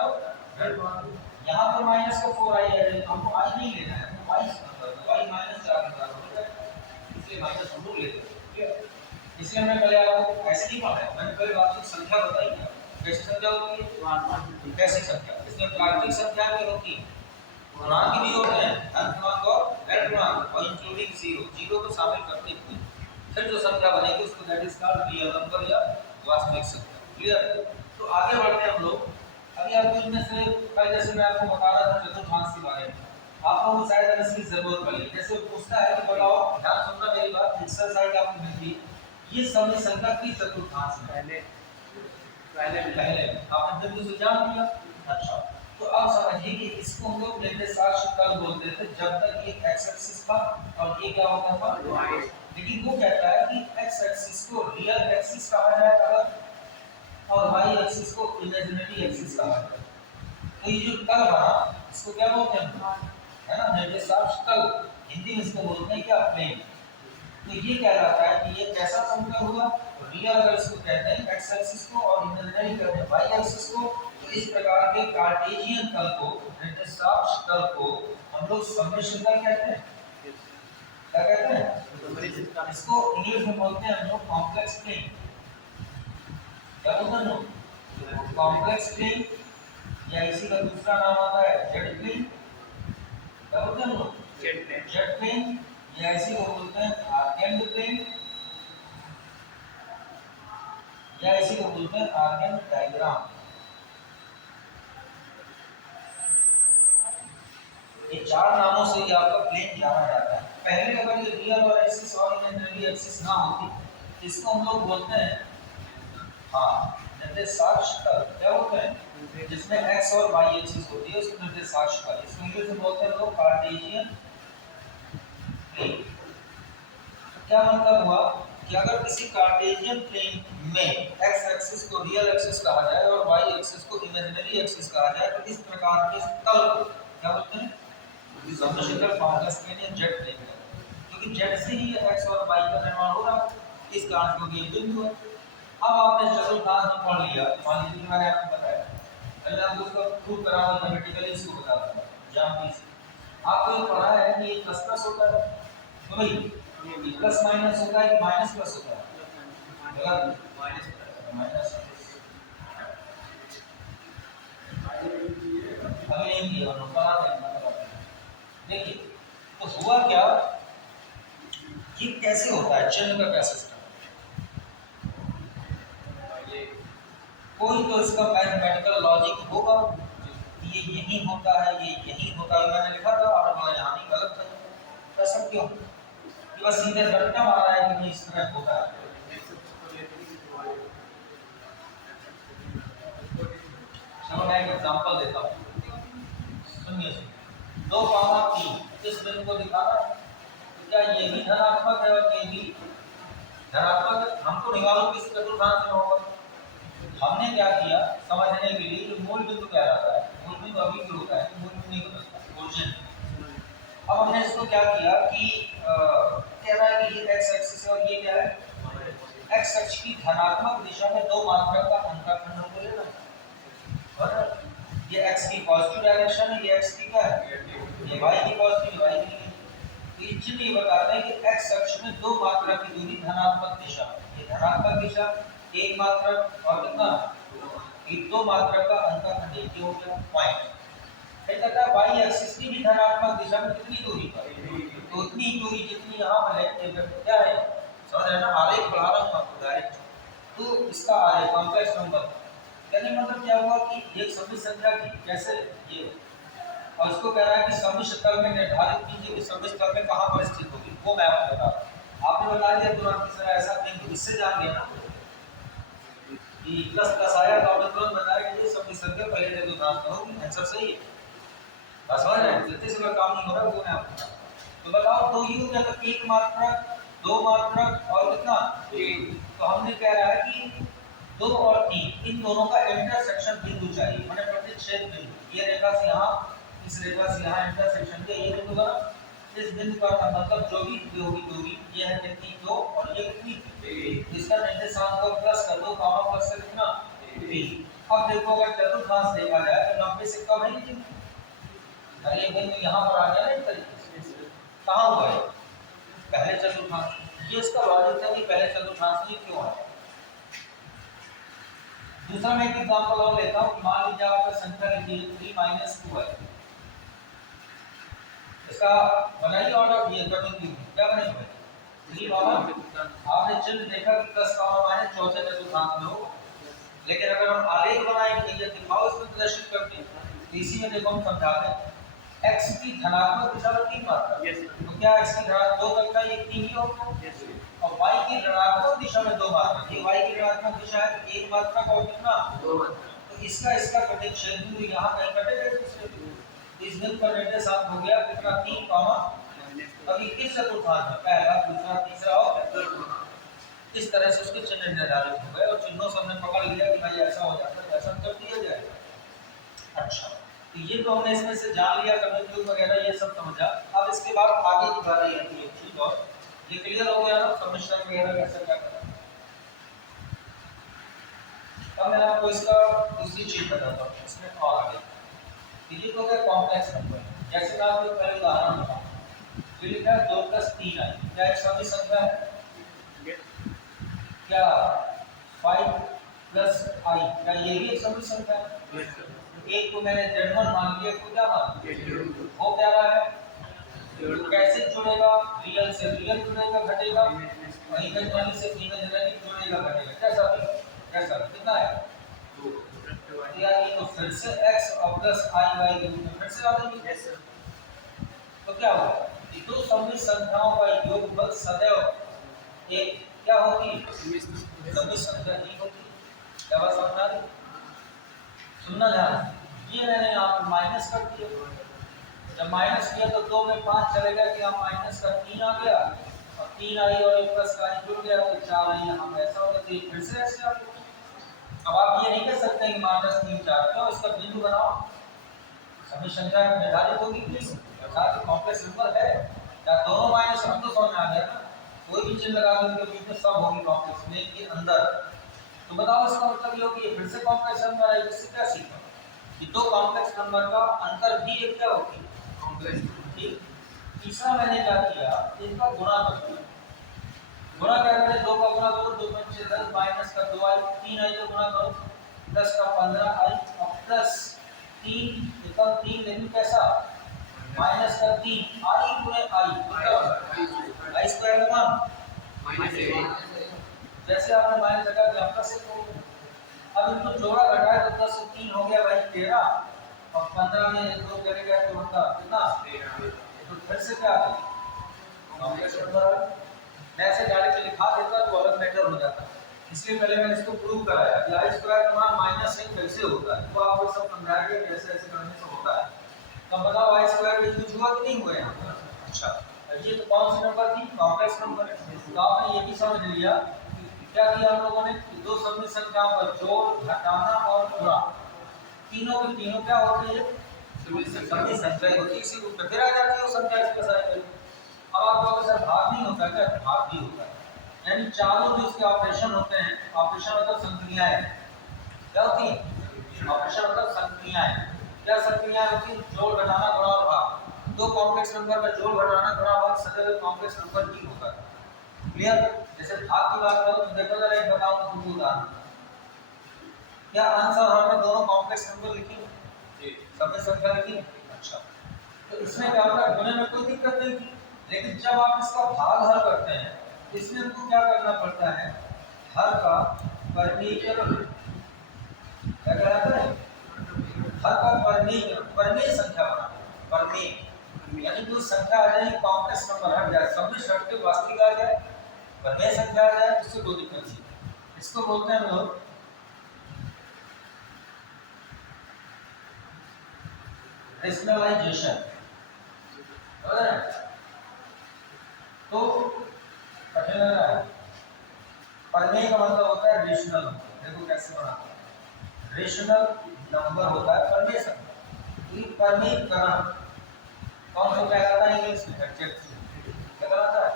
ऋण गुणांक। यहाँ पर माइनस का 4 आई है, हमको आई नहीं लेना है, हमको y y -4 के बराबर हो जाएगा, इसलिए माइनस हम लोग लेते हैं, ठीक है। इसलिए मैंने पहले आपको ऐसे नहीं पढ़ाया, मैंने पहले वास्तविक संख्या बताई है, कैसी संख्या होती है, कैसी संख्या, इसमें प्राकृतिक संख्या भी होती है, गुणांक भी होते हैं, धन गुणांक और ऋण गुणांक और इंक्लूडिंग 0 को शामिल करते हुए फिर जो संख्या बनेगी उसको that is called real number या वास्तविक संख्या। क्लियर, तो आगे बढ़ते हैं हम लोग। अभी आपको इनमें से कल जैसे मैं आपको बता रहा था चतुर्थांश के बारे में, आपको वो शायद इसकी जरूरत पड़ी, जैसे पूछता है कि बताओ, ध्यान सुनना मेरी बात, एक्सरसाइज आपको मिलती है, ये समी संख्या की चतुर्थांश पहले आपने बिंदु से जान लिया। अच्छा, तो अब समझिए कि इसको हम लोग निर्देशांक कल बोलते थे, जब तक ये x एक्सिस था और ये क्या होता था y, लेकिन वो कहता है कि x एक्सिस को रियल एक्सिस कहा जाएगा और y एक्सिस को इमेजिनरी एक्सिस कहा जाएगा। तो ये जो तल बना इसको क्या बोलते हैं, है ना, निर्देशांक तल, हिंदी में इसको बोलते हैं क्या, प्लेन। तो ये कह रहा है कि ये कैसा समतल हुआ, रियल अगर इसको कहते हैं x एक्सिस को और इमेजिनरी कहते हैं y एक्सिस को, तो इस प्रकार के कार्टेशियन तल को, निर्देशांक तल को हम लोग सम्मिश्र तल कहते हैं। क्या कहते हैं, इसको इंग्लिश में बोलते हैं हम लोग कॉम्प्लेक्स प्लेन। क्या बोलते हैं, कॉम्प्लेक्स प्लेन, या इसी का दूसरा नाम आता है जेड प्लेन। क्या बोलते हैं हम लोग, जेड प्लेन, या इसी को बोलते हैं आर्केड प्लेन, या इसी को बोलते हैं आर्केड डायग्राम। ये 4 नामों से ये आपका प्लेन जाना जाता है। पहले अगर ये रियल और एक्सिस और इमेजिनरी एक्सिस ना होती, इसको हम लोग बोलते हैं निर्देशांक तल। क्या होते हैं, जिसमें x और y एक्सिस होती है उसको निर्देशांक तल, इसको इंग्लिश में बोलते हैं लोग कार्टेशियन प्लेन। क्या मतलब हुआ कि अगर किसी कार्टेशियन प्लेन में x एक्सिस को रियल एक्सिस कहा जाए और y एक्सिस को इमेजिनरी एक्सिस कहा जाए, तो इस प्रकार के तल को क्या बोलते हैं, सम्मिश्र कॉम्प्लेक्स प्लेन या जेड प्लेन, क्योंकि जेड से ही x और y का निर्माण हो रहा है, इस कारण को ये बिंदु है। अब आपने चतुर्थांश में पढ़ लिया, मान लीजिए मैंने आपको बताया, पहले आपको उसका प्रूव कराना मैथमेटिकली इसको बताता हूं, ज्यामिति से आपको ये पढ़ा है कि ये प्लस प्लस होता है, तो भाई ये प्लस माइनस होता है कि माइनस प्लस होता है, गलत, माइनस अभी नहीं किया और पढ़ा है। देखिए तो हुआ क्या, ये कैसे होता है, चिन्ह का क्या सिस्टम, कोई तो इसका मैथमेटिकल लॉजिक होगा, ये यही होता है, ये यही होता है, मैंने लिखा था और मैं यहाँ नहीं गलत था, ऐसा क्यों, ये बस सीधे रट्टा मारा है कि इस तरह होता है। चलो मैं एक एग्जांपल देता हूँ, सुनिए, 2,3 इस बिंदु को दिखाना है, तो क्या ये भी धनात्मक है और ये भी धनात्मक है, हमको निकालो किस चतुर्थांश में होगा। हमने क्या किया, समझने के लिए जो मूल बिंदु क्या रहता है, मूल बिंदु अभी भी होता है, मूल बिंदु नहीं बदलता, ओरिजिन। अब हमने इसको क्या किया कि कह रहा है कि ये x एक्सिस है और ये क्या है, x अक्ष की धनात्मक दिशा में 2 मात्रक का अंतःखंड हमको लेना है, और ये x की पॉजिटिव डायरेक्शन है, ये x की क्या है, ये y की पॉजिटिव, y की। तो ये चिन्ह ये बताते हैं कि x अक्ष में 2 मात्रक की दूरी धनात्मक दिशा, ये धनात्मक दिशा, 1 मात्रक और कितना, ये 2 मात्रक का अंतःखंड, ये हो गया पॉइंट। ये कहता है वाई एक्सिस की भी धनात्मक दिशा में कितनी दूरी पर, तो उतनी ही दूरी जितनी यहाँ पर है। ये क्या है, समझ रहे हैं ना, आरेख बढ़ा रहा हूँ आपको डायरेक्ट। तो इसका आरेख कॉम्प्लेक्स नंबर कहने मतलब क्या हुआ कि एक सदिश संख्या की जैसे ये, और इसको कह रहा है कि सदिश तल में निर्धारित कीजिए कि सदिश तल में कहाँ पर स्थित होगी, वो मैं आपको बता रहा हूँ। आपने बता दिया तुरंत की तरह ऐसा नहीं, इससे जान लिया ना कि प्लस प्लस आया तो आपने तुरंत बताया कि ये सदिश संख्या पहले चतुर्थांश में होगी, आंसर सही है। बस समझ रहे हैं, जल्दी से काम नहीं हो रहा वो मैं आपको। तो बताओ दो यू या तो एक मात्रक, दो मात्रक और कितना एक, तो हमने कह रहा है कि 2 और 3 इन दोनों का इंटरसेक्शन बिंदु चाहिए, माने प्रतिच्छेद बिंदु। ये रेखा से यहाँ, इस रेखा से यहाँ इंटरसेक्शन के ये बिंदु बना, इस बिंदु का मतलब जो भी होगी दूरी, ये है कितनी 2 और ये कितनी 3, इसका निर्देशांक को प्लस कर दो, कॉमा प्लस से कितना 3। अब देखो अगर चतुर्थांश देखा जाए तो 90 से कम है कि अरे ये बिंदु यहाँ पर आ गया ना, इस तरीके से कहाँ हुआ है पहले चतुर्थांश। ये इसका लॉजिक था कि पहले चतुर्थांश में क्यों आया। दूसरा मैं एक एग्जांपल और लेता हूँ। मान लीजिए आपका संख्या लिखिए 3 - 2 है, इसका बनाइए ऑर्डर, ये करनी क्या बनेगा 3 ऑर्डर। आपने चिन्ह देखा कि 10 - चौथे चतुर्थांश में हो, लेकिन अगर हम आलेख बनाएंगे या दिखाओ इसमें प्रदर्शित करके, तो इसी में देखो हम समझा दें x की धनात्मक दिशा में 3 मात्रा, तो क्या x की धनात्मक 2 तक का ये 3 ही होगा, और y की ऋणात्मक दिशा में 2 मात्रा, ये y की ऋणात्मक दिशा है 1 मात्रा और कितना 2 मात्रा, तो इसका प्रतिच्छेद बिंदु यहाँ कहीं कटेगा इससे, तो इस बिंदु का निर्देशांक हो गया कितना 3 कॉमा, अभी किस चतुर्थांश में पहला दूसरा तीसरा और इस तरह से उसके चिन्ह निर्धारित हो गए, और चिन्हों से हमने पकड़ लिया कि भाई ऐसा हो जाता है, ऐसा कर दिया जाएगा। अच्छा, तो ये तो हमने इसमें से जान लिया, कम्युनिटी वगैरह ये सब समझा। अब इसके बाद आगे की बात है ये चीज, और ये क्लियर हो गया ना समीकरण वगैरह कैसे क्या करना। अब मैं आपको इसका दूसरी चीज बताता हूँ इसमें और आगे। तो ये तो क्या कॉम्प्लेक्स नंबर, जैसे मैं आपको पहले उदाहरण बताऊँ, तो लिखा है 2 + 3 आई, क्या एक सदिश संख्या है, क्या 5 + i, क्या ये भी एक सदिश संख्या है। एक को मैंने Z1 मान लिया, को क्या मान लिया, वो क्या रहा है, कैसे जुड़ेगा, रियल से रियल जुड़ेगा घटेगा, और इमेजिनरी से इमेजिनरी जुड़ेगा घटेगा, कैसा भी कैसा कितना है 2, यार ये तो फिर से x और प्लस i y के रूप में फिर से आ जाएगी, तो क्या होगा, ये दो समिश्र संख्याओं का योगफल सदैव एक क्या होगी, समिश्र संख्या ही होगी। क्या बात समझ आ रही, सुनना ध्यान, ये मैंने यहाँ पर माइनस कर दिया, जब माइनस किया तो 2 में 5 चलेगा कि हम माइनस का 3 आ गया, और 3 आई और एक प्लस का आई जुड़ गया तो 4 आई, यहाँ पे ऐसा होगा, तो ये फिर से ऐसे आ गया। अब आप ये नहीं कह सकते कि -3 4, क्यों, इसका बिंदु बनाओ, सभी संख्या निर्धारित होगी प्लीज, साथ कॉम्प्लेक्स नंबर है या दोनों माइनस, हम तो समझ में आ गया ना, कोई भी चिन्ह लगा दो बीच में सब होगी कॉम्प्लेक्स में के अंदर। तो बताओ इसका मतलब ये हो कि ये फिर से कॉम्प्लेक्स नंबर है, इससे क्या सीखा कि दो कॉम्प्लेक्स नंबर का अंतर भी एक क्या होगी कॉम्प्लेक्स। ठीक, तीसरा मैंने क्या किया, इनका गुणा कर दिया, गुणा क्या करें, 2 का गुणा करो, 2 में 6 10 माइनस का 2 आई, 3 आई को गुणा करो 10 का 15 आई, और प्लस 3 निकल 3, लेकिन कैसा माइनस का 3 आई गुणे आई, मतलब आई स्क्वायर 1 जैसे आपने माइनस लगा दिया प्लस 1 हो गया। अब इनको जोड़ा घटाए तो 10 से 3 हो गया भाई 13, और 15 में 2 करेगा तो होगा कितना 13, तो फिर से क्या आ गया कॉम्प्लेक्स नंबर। ऐसे डायरेक्ट लिखा देता तो अलग मैटर हो जाता, इसलिए पहले मैंने इसको प्रूव कराया कि आई स्क्वायर का मान -1 कैसे होता है, तो आपको सब समझाया कि ऐसे ऐसे करने से होता है। तो बताओ आई स्क्वायर भी यूज हुआ कि नहीं हुआ यहाँ। अच्छा, ये तो कौन सी नंबर थी, कॉम्प्लेक्स नंबर है। तो आपने ये भी समझ लिया क्या किया हम लोगों ने, दो समिश्र संख्याओं का जोड़ घटाना और गुणा, तीनों की तीनों क्या होती है समिश्र संख्या होती है, इसी रूप में फिर आ जाती है वो संख्या इसके साथ। अब आपको अगर सर भाग नहीं होता क्या, भाग भी होता है, यानी चारों जो इसके ऑपरेशन होते हैं, ऑपरेशन मतलब संक्रियाएं क्या होती है, ऑपरेशन मतलब संक्रियाएं, क्या संक्रियाएं होती है, जोड़ घटाना गुणा और भाग। दो कॉम्प्लेक्स नंबर का जोड़ घटाना गुणा भाग सदैव कॉम्प्लेक्स नंबर ही होता है। क्लियर, जैसे भाग की बात करो तो देखो जरा एक बताऊं तुमको उदाहरण, क्या आंसर हमने दोनों कॉम्प्लेक्स नंबर लिखी जी, सभी संख्या लिखी, अच्छा, तो इसमें क्या होता है, गुणे में कोई दिक्कत नहीं थी, लेकिन जब आप इसका भाग हल करते हैं तो इसमें हमको क्या करना पड़ता है, हर का वर्गीकरण, क्या कहलाता है, हर का वर्गीकरण, परिमेय संख्या बनाना, परिमेय यानी कोई संख्या आ जाए कॉम्प्लेक्स नंबर हट जाए, सब शर्त के वास्तविक आ जाए, परिमेय संख्या आ जाए, उससे कोई दिक्कत नहीं। इसको बोलते हैं लोग रेशनलाइजेशन। तो कठिन लग रहा है, परिमेय का मतलब होता है रेशनल नंबर। देखो कैसे बनाते हैं, रेशनल नंबर होता है परिमेय संख्या। ये परिमेयकरण कौन सा क्या कहलाता है इंग्लिश में, एडजेक्टिव क्या कहलाता है,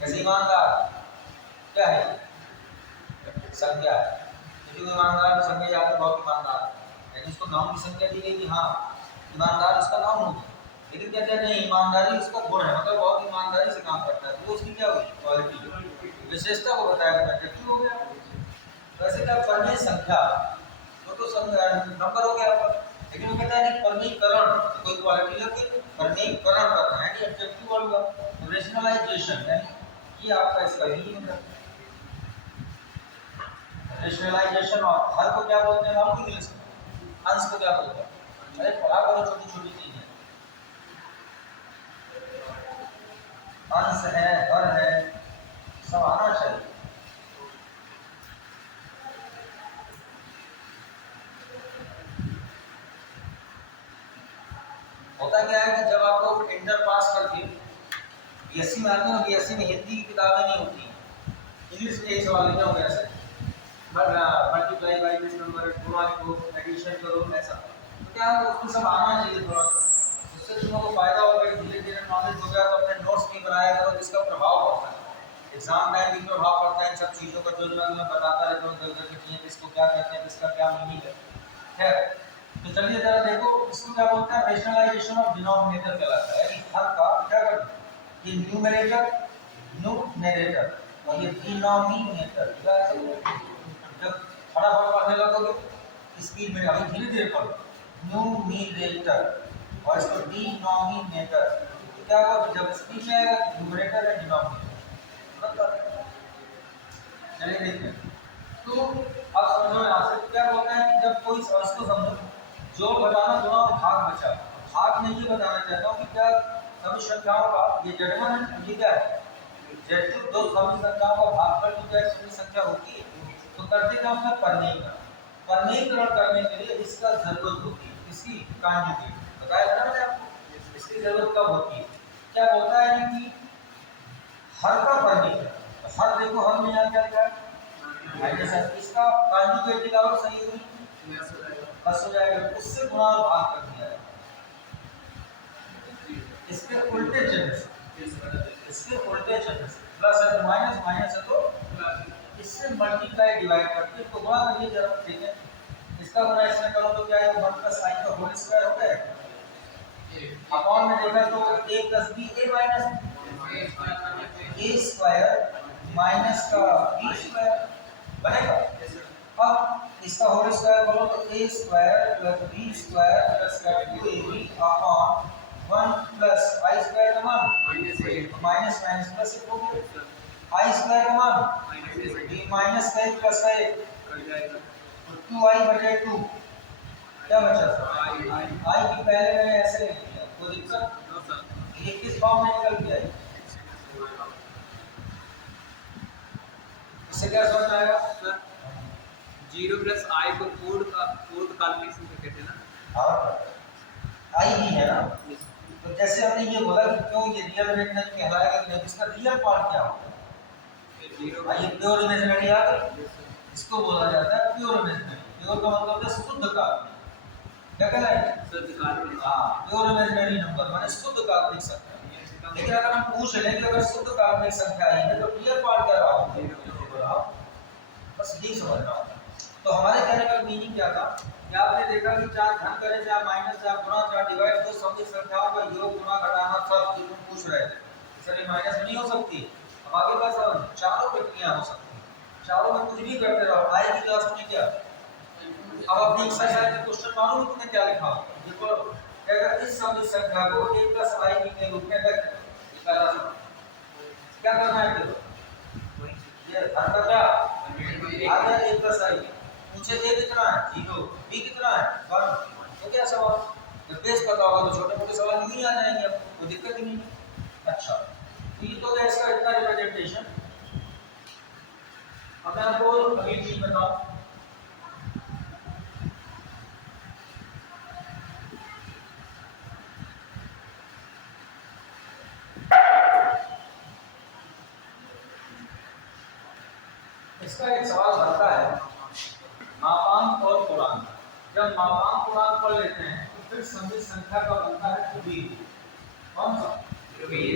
जैसे ईमानदार क्या है, संज्ञा है, क्योंकि ईमानदार की संज्ञा जाते बहुत ईमानदार है, लेकिन उसको नाम की संज्ञा दी गई कि हाँ ईमानदार उसका नाम होगा, लेकिन कहते हैं नहीं ईमानदारी उसका गुण है, मतलब बहुत ईमानदारी से काम करता है, तो उसकी क्या हुई, क्वालिटी, विशेषता को बताया गया, एडजेक्टिव हो गया। वैसे क्या परिमेय संख्या तो नंबर हो गया आपका, लेकिन वो कहता है कि परिमेयकरण तो कोई क्वालिटी लगी, परिमेयकरण करना है कि एडजेक्टिव वर्ड हुआ, तो रेशनलाइजेशन यानी ये आपका इसका ही मतलब रेशनलाइजेशन। और हर को क्या बोलते हैं आप इंग्लिश में, अंश को क्या बोलते हैं, अरे पढ़ा करो छोटी छोटी चीजें, अंश है, हर है, सब आना चाहिए। होता क्या है कि जब आप लोग इंटर पास करके बीएससी में आते हो, बीएससी में हिंदी की किताबें नहीं होती, इंग्लिश में यही सवाल लिखे होंगे ऐसे, मल्टीप्लाई बाई दिस नंबर, गुणा लिखो, एडिशन करो, ऐसा तो क्या है उसमें सब आना चाहिए थोड़ा सा, उससे तुम लोगों को फायदा होगा, धीरे धीरे नॉलेज हो गया तो अपने नोट्स नहीं बनाया करो, जिसका प्रभाव पड़ता है एग्जाम टाइम भी प्रभाव पड़ता है इन सब चीज़ों का, जो मैं बताता रहता हूँ जगह कि इसको क्या कहते हैं, इसका क्या मीनिंग है। खैर तो चलिए जरा देखो इसको क्या बोलते हैं, रेशनलाइजेशन ऑफ डिनोमिनेटर कहलाता है, यानी हर का क्या करना, ये न्यूमरेटर न्यूमरेटर और ये डिनोमिनेटर, जब फटाफट पढ़ने लगोगे स्पीड में, अभी धीरे धीरे पढ़ो, न्यूमरेटर और इसको डिनोमिनेटर, तो क्या होगा जब स्पीड में आएगा न्यूमरेटर है डिनोमिनेटर, चलिए देखते हैं। तो अब समझो यहाँ से क्या बोलते हैं कि जब कोई अंश को समझो, जो बताना गुणा और भाग बचा, भाग में ये बताना चाहता हूँ कि क्या सभी संख्याओं का ये Z1 है, ये क्या है Z2, दो सभी संख्याओं का भाग कर जो क्या सभी संख्या होती है, तो करते क्या उसका परिमेयकरण, परिमेयकरण करने के लिए इसका जरूरत होती है, इसकी कांजुगेट बताया था ना मैंने आपको, इसकी जरूरत कब होती है, क्या बोलता है कि हर का परिमेयकरण, तो हर देखो हर में यहाँ क्या लिखा है माइनस, इसका कांजुगेट निकालो सही हुई बस हो जाएगा, उससे गुणा और भाग कर दिया है, इसके उल्टे चिन्ह से, इसके उल्टे चिन्ह से, प्लस है तो माइनस, माइनस है तो इससे मल्टीप्लाई डिवाइड करके तो गुणा करिए जरा, ठीक है, इसका गुणा इसमें करो तो क्या है, 1 प्लस i का होल स्क्वायर हो गया, अपॉन में देखा तो a plus b a minus a square minus का b स्क्वायर बनेगा। अब इसका होल स्क्वायर करो तो a square plus b square plus 2ab upon 1 plus i square का मान माइनस माइनस प्लस हो गया, i स्क्वायर का मान ये माइनस का 1 प्लस का 1 तो 2i बटे 2 क्या बचा, i की पहले मैंने ऐसे लिख दिया, कोई दिक्कत ये किस फॉर्म में निकल गया है, इससे क्या समझ आएगा, 0 प्लस i को फोर्थ काल्कुलेशन कहते हैं ना, हाँ आई ही है ना, तो जैसे हमने ये बोला कि क्यों ये रियल रेट नहीं कहलाएगा, कि इसका रियल पार्ट क्या होगा, ये प्योर इमेजिनरी आ गई, इसको बोला जाता है प्योर इमेजिनरी, प्योर का मतलब है शुद्ध काल्पनिक, क्या कहलाएगा शुद्ध काल्पनिक, हाँ प्योर इमेजिनरी नंबर माने शुद्ध काल्पनिक संख्या, लेकिन अगर हम पूछ लें कि अगर शुद्ध काल्पनिक संख्या आई है तो रियल पार्ट क्या रहा, बस यही समझ रहा हूँ। तो हमारे कहने का मीनिंग क्या था कि आपने देखा कि चाहे धन करे चाहे माइनस चाहे गुणा चाहे डिवाइड, दो सभी संख्याओं का योग गुणा घटाना सब जो तुम पूछ रहे थे, सर ये माइनस नहीं हो सकती, अब आगे का सब चारों प्रक्रिया हो सकती है, चारों में कुछ भी करते रहो, आएगी लास्ट में क्या, अब अपनी एक्सरसाइज के क्वेश्चन मालूम है तुमने क्या लिखा, ये पढ़ो कि अगर इस समित संख्या को a प्लस i के रूप में व्यक्त करें, ये पहला सवाल। क्या करना है फिर? ये हर का क्या आधा a प्लस i, मुझे a कितना है 0, b कितना है 1, तो क्या सवाल? जब बेस पता होगा तो छोटे मोटे सवाल नहीं आ जाएंगे, आपको कोई दिक्कत ही नहीं है। अच्छा, तो ये तो है इसका इतना रिप्रेजेंटेशन। अब मैं आपको अगली चीज बताऊं, इसका एक सवाल बनता है मापांक और पूर्णांक। जब मापांक पूर्णांक पढ़ लेते हैं तो फिर समित संख्या का बनता है ध्रुवीय। कौन सा? ध्रुवीय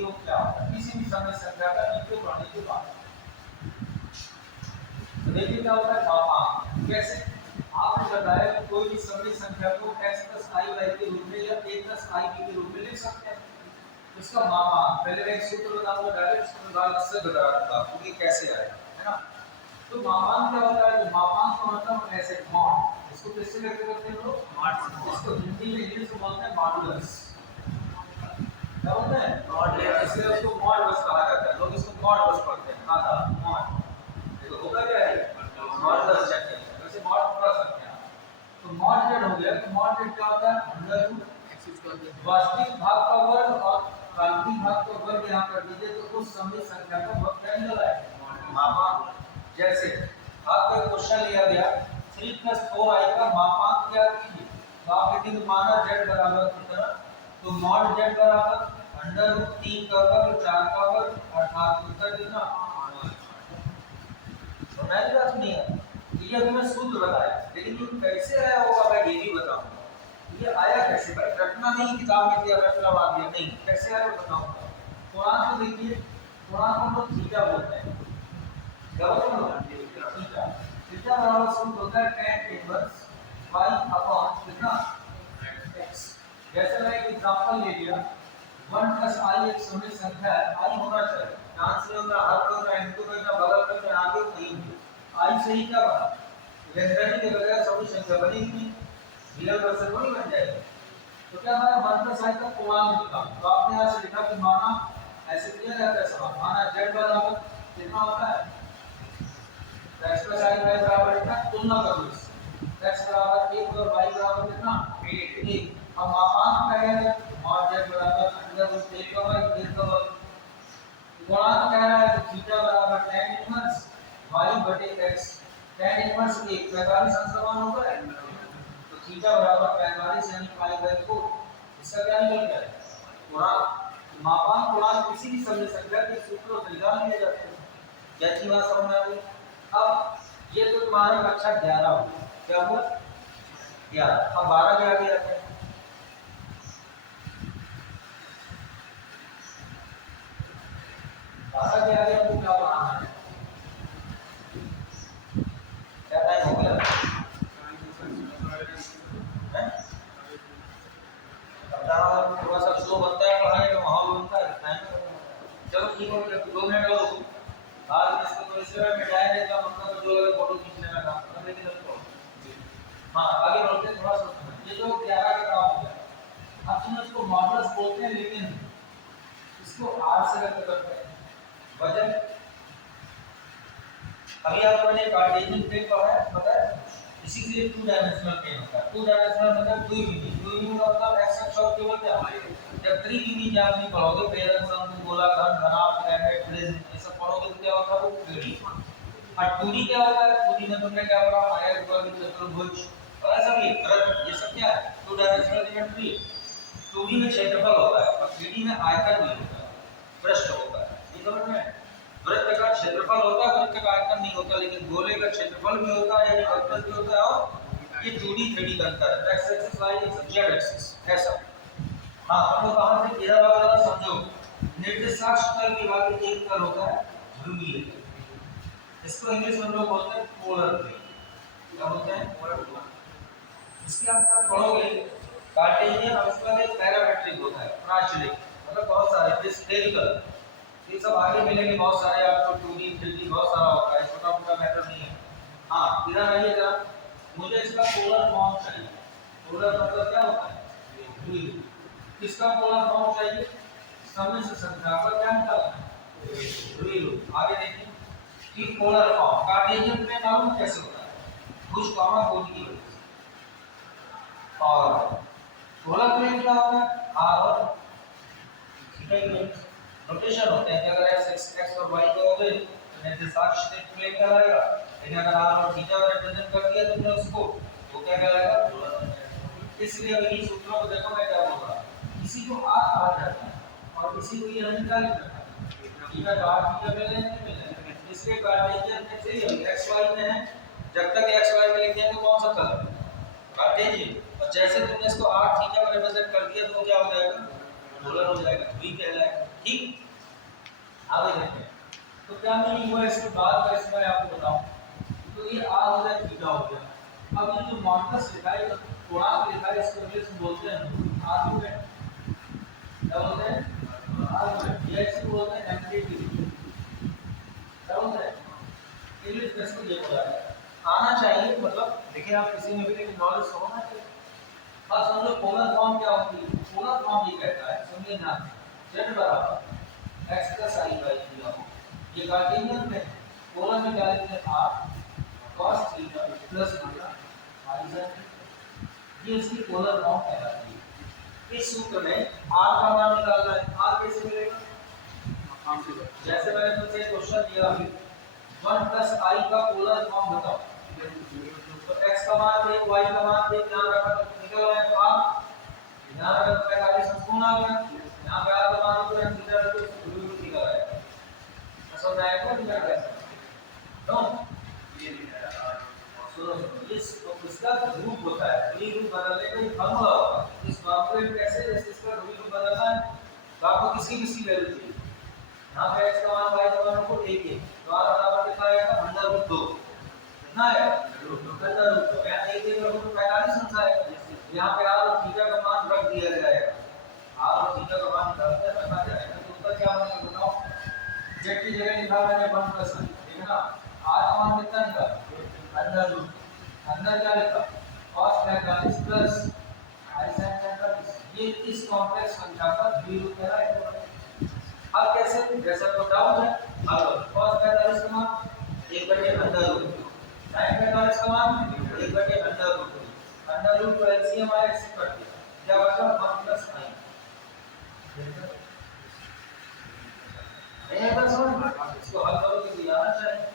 रूप क्या होता है किसी भी समित संख्या का नीचे बढ़ने के बाद? तो देखिए क्या होता है मापांक। कैसे? आपने बताया कि कोई भी समित संख्या को x प्लस i y के रूप में या a प्लस i b के रूप में लिख सकते हैं। इसका मापांक पहले मैं एक सूत्र बताऊंगा, डायरेक्ट सूत्र डाल से बता दूंगा आपको कि कैसे आएगा, है ना। तो मापांक क्या होता है? तो मापांक का मतलब ऐसे मॉड, इसको किससे व्यक्त करते हैं लोग? मॉड। इसको हिंदी में इंग्लिश में बोलते हैं मॉडुलस। क्या बोलते हैं? मॉडुलस। इसलिए उसको मॉडुलस कहा जाता है, लोग इसको मॉडुलस पढ़ते हैं, आधा मॉड। देखो होगा क्या है मॉडुलस चेक। वैसे मॉड पढ़ सकते हैं। तो मॉड जेड हो गया। तो मॉड जेड क्या होता है? अंडर रूट वास्तविक भाग का वर्ग और काल्पनिक भाग का वर्ग यहाँ कर दीजिए तो उस समित संख्या का वर्ग क्या निकल आएगा? मापांक। जैसे आपको एक क्वेश्चन लिया गया 3 + 4i का मापांक क्या कीजिए, तो आप लिखेंगे माना z बराबर कितना, तो मॉड z बराबर अंडर रूट 3 का वर्ग 4 का वर्ग अर्थात उत्तर कितना? तो मैं भी बात नहीं है ये अभी मैं सूत्र बताया, लेकिन ये कैसे आया होगा मैं ये भी बताऊंगा। ये आया कैसे भाई? रटना नहीं किताब में दिया रटना बात दिया नहीं, कैसे आया बताऊंगा। पूर्णांक को देखिए, पूर्णांक को हम लोग थीटा बोलते हैं। क्या बोलते हैं? थीटा। थीटा बराबर सूत्र होता है tan इनवर्स y अपॉन कितना x। जैसे मैं एक एग्जांपल ले लिया 1 + i एक समित संख्या है, i होना चाहिए, चांस नहीं होता हर कोई का इनटू का बगल में आगे नहीं है। i से ही क्या बना? व्यंजक के बगैर सभी संख्या बनेगी नहीं, रियल वर्सन नहीं बन जाएगा। तो क्या हमारा 1 + i का पूर्णांक निकाला, तो आपने यहाँ से लिखा कि माना ऐसे किया जाता है सवाल, माना z बराबर कितना होता है x + i y बराबर कितना, तुलना कर लो इससे x बराबर 1 और y बराबर कितना 1। अब मापांक क्या है? मॉड z बराबर अंडर रूट 1 का वर्ग 1 का वर्ग। गुणांक क्या है? थीटा बराबर tan inverse y/x। tan inverse 1 45 अंश समान होता है, तो थीटा बराबर 45 यानी π/4। इसका क्या निकल गया? गुणांक। मापांक गुणांक किसी भी समित संख्या के सूत्रों से निकाल लिए जाते हैं। क्या चीज बात समझ में आ गई? अब ये तो तुम्हारा कक्षा 11 हो, क्या हुआ 11। अब 12 के आगे आते हैं। 12 के आगे आपको क्या पढ़ाना है? क्या टाइम हो गया? थोड़ा सा स्लो बनता है पढ़ाई का माहौल बनता है टाइम। चलो ठीक हो गया 2 मिनट और बाद में इसको तो इसमें मिटाया जाएगा, मतलब जो अगर फोटो खींचने में काम करना, लेकिन इसको हां आगे बढ़ते हैं थोड़ा सा। ये जो 11 का काम हो गया, अब सुनो इसको मॉडुलस बोलते हैं, लेकिन इसको r से व्यक्त करते हैं वजन। अभी आप मैंने कार्टेशियन प्लेन पढ़ा है, पता है इसी के लिए 2 डायमेंशनल प्लेन होता है। 2 डायमेंशनल मतलब 2 यूनिट मतलब x अक्ष और केवल क्या जब 3 यूनिट आप नहीं पढ़ोगे बेलन समकोण गोलाकार घनाभ पिरामिड प्रिज्म ये सब पढ़ोगे तो क्या होता है वो 3D। और 2D क्या होता है? 2D में तुमने क्या पढ़ा? आयत वर्ग चतुर्भुज और ऐसा भी वृत्त, ये सब क्या है 2 डायमेंशनल ज्योमेट्री। 2D में क्षेत्रफल होता है और 3D में आयतन भी होता है, पृष्ठ होता है। ये समझ में? वृत्त का क्षेत्रफल होता है, वृत्त का आयतन नहीं होता, लेकिन गोले का क्षेत्रफल भी होता है यानी आयतन भी होता है। और ये 2D 3D का अंतर है, x axis y axis z axis ऐसा। हां हम लोग कहां से घेरा वाला समझो, निर्देशांक तल के बाद एक तल होता है ध्रुवीय, इसको इंग्लिश में लोग बोलते हैं पोलर प्लेन। क्या बोलते हैं? Polar plane. इसके आप पढ़ोगे कार्टेशियन और उसका एक पैरामेट्रिक होता है प्राचलिक, मतलब बहुत सारे स्फेरिकल, ये सब आगे मिलेंगे बहुत सारे आपको 2D 3D बहुत सारा होता है, छोटा मोटा मैटर नहीं है। हां इधर आइए जरा, मुझे इसका पोलर फॉर्म चाहिए। पोलर मतलब क्या होता है? द्विरूप। किसका पोलर फॉर्म चाहिए? समिश्र संख्या का क्या निकालना? द्विरूप। आगे देखिए कि पोलर फॉर्म कार्टेशियन में मालूम कैसे होता है? भुज कॉमा कोण की वजह से। और पोलर प्लेन क्या होता है? आर और थीटा की रोटेशन होते हैं कि अगर x और y को हो गए तो निर्देशांक स्ट्रेट प्लेन कहलाएगा, लेकिन अगर r और थीटा को रिप्रेजेंट कर दिया तुमने उसको तो क्या कहलाएगा? पोलर बन जाएगा। इसलिए अब इन सूत्रों को देखो मैं क्या बोल रहा हूं। किसी को r कहा जाता है और किसी को ये निकाल सकता है थीटा का r थीटा मिले नहीं मिले। इसलिए कार्टेशियन में चाहिए x y में है, जब तक x y में लिखेंगे तो कौन सा कलर? कार्टेशियन। और जैसे तुमने इसको r थीटा में रिप्रेजेंट कर दिया तो क्या हो जाएगा? पोलर हो जाएगा, द्वि कहलाएगा। ठीक, आगे देखते हैं तो क्या मीनिंग हुआ इसके बाद का, इसमें मैं आपको बताऊं। तो ये r हो गया थीटा हो गया। अब ये जो मॉडुलस लिखा है, पूर्णांक लिखा है, इसको इंग्लिश में बोलते हैं आर्गुमेंट। क्या बोलते हैं? आर्गुमेंट। ये इसको बोलते हैं एम्पलीट्यूड। क्या बोलते हैं? इंग्लिश में इसको ये बोला है। आना चाहिए, मतलब देखिए आप किसी में भी लेकिन नॉलेज होना चाहिए। अब समझो पोलर फॉर्म क्या होती है। पोलर फॉर्म ये कहता है, समझिए ध्यान से, z बराबर x plus i by theta हो। ये कार्टेशियन में पोलर में क्या लिखते हैं? r cos theta plus theta i sin। ये इसकी पोलर फॉर्म कहलाती है। इस सूत्र में r का मान निकालना है। r कैसे मिलेगा? जैसे मैंने तुमसे क्वेश्चन दिया अभी 1 plus i का पोलर फॉर्म बताओ। तो x का मान दे, y का मान दे, ध्यान रखना तो निकल आया तो r, ध्यान रखना 45 संपूर्ण आ गया। यहाँ पे r का मान तो थीटा तो रूट निकल आएगा। समझ आया क्या निकल गया? तो सुनो इस तो इसका रूप होता है, ये रूप बदलने का एक फॉर्मूला होता है। इस फॉर्मूले में कैसे जैसे इसका रूप बदलना है तो आपको किसकी वैल्यू चाहिए? यहाँ पे x का मान y का मान को एक है तो r बराबर कितना आएगा? √2। कितना है? √2। यहाँ एक जगह रूट 45 अंश आएगा। यहाँ पे r और थीटा का मान रख दिया जाएगा। r और थीटा का मान रखा जाएगा तो उत्तर क्या होगा बताओ? z की जगह लिखा मैंने 1 प्लस i, ठीक है ना? r का मान कितना निकाला? √2। अंदर क्या लिखा? cos 45 plus i sin 45। ये इस कॉम्प्लेक्स संख्या का द्विरूप है। अब कैसे? जैसे आपको डाउट है, अब cos 45 का मान 1/√2, sin 45 का मान 1/√2। अंडर रूट को एलसीएम आया इससे कट दिया, क्या बचा? 1 प्लस i। ये बस इसको हल करो तो ये आना चाहिए।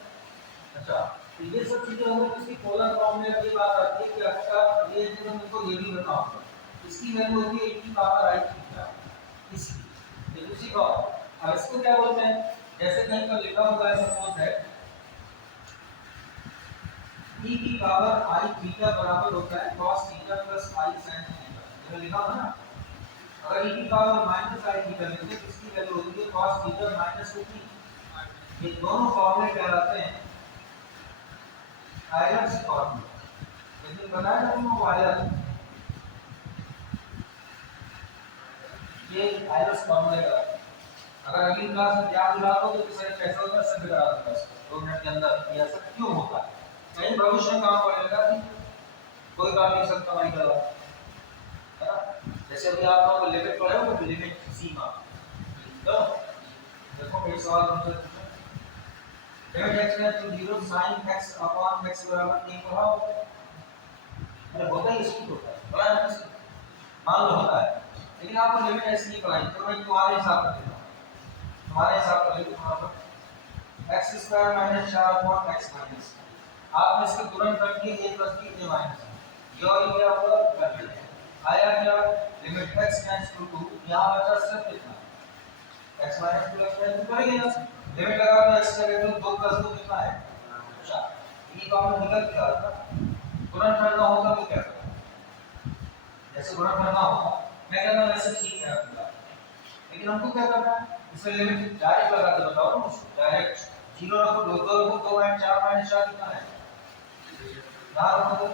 अच्छा, तो ये सब चीजें होंगी। इसकी पोलर फॉर्म में ये बात आती है कि आपका ये जो तुमको ये भी बताऊंगा, इसकी वैल्यू होती है e की पावर i थीटा। इसकी ये दूसरी फॉर्म। अब इसको क्या बोलते हैं? जैसे कहीं पर लिखा हुआ है, सपोज है e की पावर i थीटा बराबर होता है cos theta plus i sin theta. ये लिखा हुआ है ना? अगर e की पावर माइनस i थीटा लेते हैं तो इसकी वैल्यू होती है cos थीटा माइनस होती है। ये दोनों फॉर्मूले कहलाते हैं आयलर्स फॉर्मूला। लेकिन बताया ना तुमको आयलर, ये आयलर्स फॉर्मूले का अगर अगली क्लास में याद दिला दो तो किसी कैसे होता है सब करा दूंगा इसको 2 मिनट के अंदर। ये ऐसा क्यों होता है? कहीं भविष्य में काम पड़ेगा कि कोई काम नहीं सब कमाई करो, है ना? जैसे अभी आप लोगों को लिमिट पढ़े हो, लिमिट सीमा। तो देखो मेरे सवाल तुमसे पूछो, limit x tends to 0 sin x upon x बराबर 1 बढ़ाओ। अरे होता ही इसको होता है, बड़ा है इसको मान लो होता है, लेकिन आपको लिमिट ऐसे नहीं पढ़ाई। तो मैं तुम्हारे हिसाब से देता हूं, तुम्हारे हिसाब से लिखो वहां पर x square minus 4 upon x minus. आपने इसके तुरंत रख के a plus b a minus ये और क्या होगा कर दिया। आया क्या? लिमिट x टेंड्स टू 2, यहां बचा सिर्फ कितना? x माइनस 2 x माइनस 2 करेंगे ना? लिमिट लगा तो x करेंगे तो 2 प्लस 2 कितना है? अच्छा, ये कॉमन निकल गया था। तुरंत करना होता तो क्या करना? जैसे तुरंत करना होता मैं कहता हूं वैसे ठीक है आपकी बात, लेकिन हमको क्या करना है? इसमें लिमिट डायरेक्ट लगा के बताओ ना मुझे। डायरेक्ट 0 रखो, 2 रखो, 2 - 4 - 4 कितना है? 4 रखो।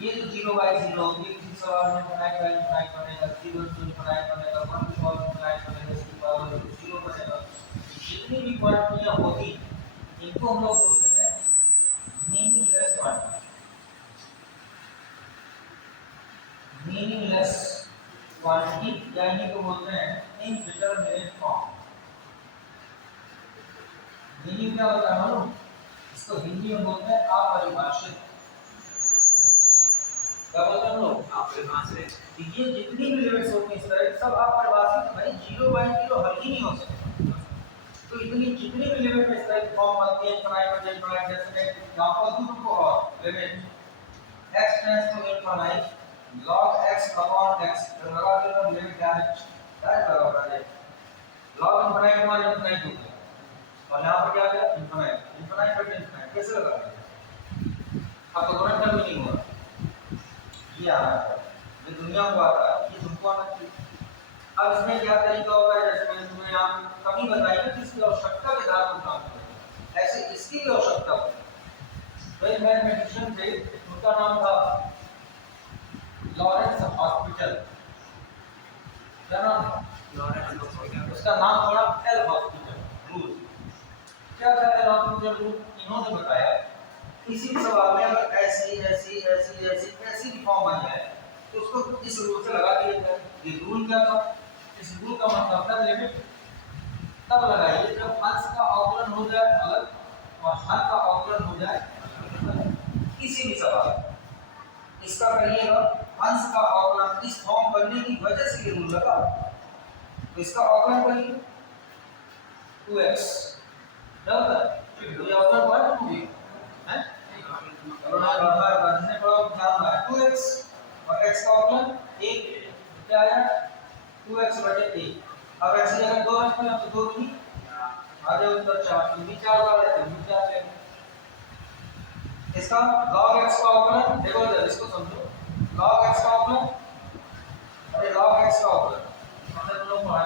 ये जो 0 बाय 0 ये किसी सवाल में बनाएगा बनाएगा बनेगा, 0 0 बनाएगा बनेगा, 1 सवाल में बनाएगा बनेगा, इसकी पावर 0 बनेगा। जितनी भी क्वांटिटियां होती इनको हम लोग बोलते हैं मीनिंगलेस क्वांटिटी। मीनिंगलेस इन्हीं को बोलते हैं इनडिटरमिनेट फॉर्म। मीनिंग क्या होता है मालूम? इसको हिंदी में बोलते हैं अपरिभाषित। क्या बोलते हैं हम लोग? अपरिभाषित। ये जितनी भी लिमिट्स होती हैं इस तरह की सब अपरिभाषित। भाई 0 बाई 0 हल ही नहीं हो सकता। तो इतनी जितनी भी लिमिट में इस तरह की फॉर्म बनती है इनफाइनाइट डेफिनाइट जैसे यहाँ पर दूसरों और limit x tends to infinite log x upon x लगा देना लिमिट क्या है लगा दे log इनफाइनाइट मान इनफाइनाइट हो गया और यहाँ पर क्या है इनफाइनाइट इनफाइनाइट बट इनफाइनाइट कैसे लगा दें? अब तो तुरंत भी नहीं हुआ ये आ रहा है ये दुनिया को आता है ये तुमको आना चाहिए। अब इसमें क्या तरीका होगा जैसे मैंने तुम्हें यहाँ कमी बताई है कि इसकी आवश्यकता के आधार पर काम करेगा ऐसे इसकी भी आवश्यकता होगी। वही मैथमेटिशियन थे उनका नाम था लॉरेंस हॉस्पिटल। क्या नाम था? Lawrence hospital. उसका नाम थोड़ा एल हॉस्पिटल रूल। क्या था एल हॉस्पिटल रूल? इन्होंने बताया इसी सवाल में अगर ऐसी ऐसी ऐसी ऐसी ऐसी फॉर्म बन जाए तो उसको इस रूल से लगा दिया जाए। ये रूल क्या था? इस रूल का मतलब था लिमिट तब लगाइए जब अंश का अवकलन हो जाए अलग और हर का अवकलन हो जाए किसी भी सवाल इसका करिएगा अंश का अवकलन इस फॉर्म बनने की वजह से ये रूल लगा। तो इसका अवकलन करिए 2x ये अवकलन हुआ है चलो ना जिसने पढ़ा ध्यान रहा 2x और x का अवकलन 1 क्या आया 2x बटे 1। अब x की जगह 2 रखते हैं तो 2 नहीं आगे उत्तर 4 तो भी 4 बार लेते हैं 4 लेंगे। इसका log x का अवकलन देखो इधर इसको समझो log x का अवकलन अरे log x का अवकलन हमने तुम लोग पढ़ा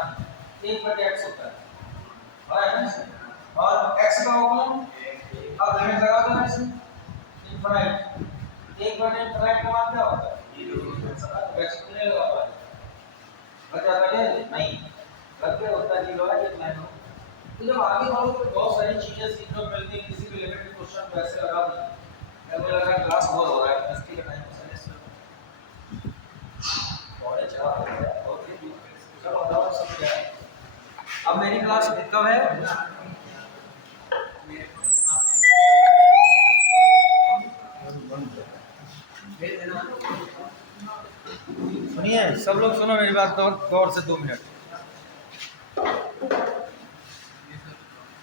1 बटे x होता है ना और x का अवकलन अब लिमिट लगा दो ना इसमें इनफाइनाइट 1 बटे इनफाइनाइट का मान क्या होता है 0 x कितने लगा हुआ है बचा बटे नहीं करके होता है 0 है कितना है तो जब आगे बढ़ो तो बहुत सारी चीजें सीखने को मिलती हैं। किसी भी लिमिट के क्वेश्चन को ऐसे लगा दो मुझे लगा क्लास बोर हो रहा है यूनिवर्सिटी का टाइम बड़े चला हो गया ओके चलो बताओ सब क्या है। अब मेरी क्लास कब है? सुनिए सब लोग सुनो मेरी बात गौर से 2 मिनट।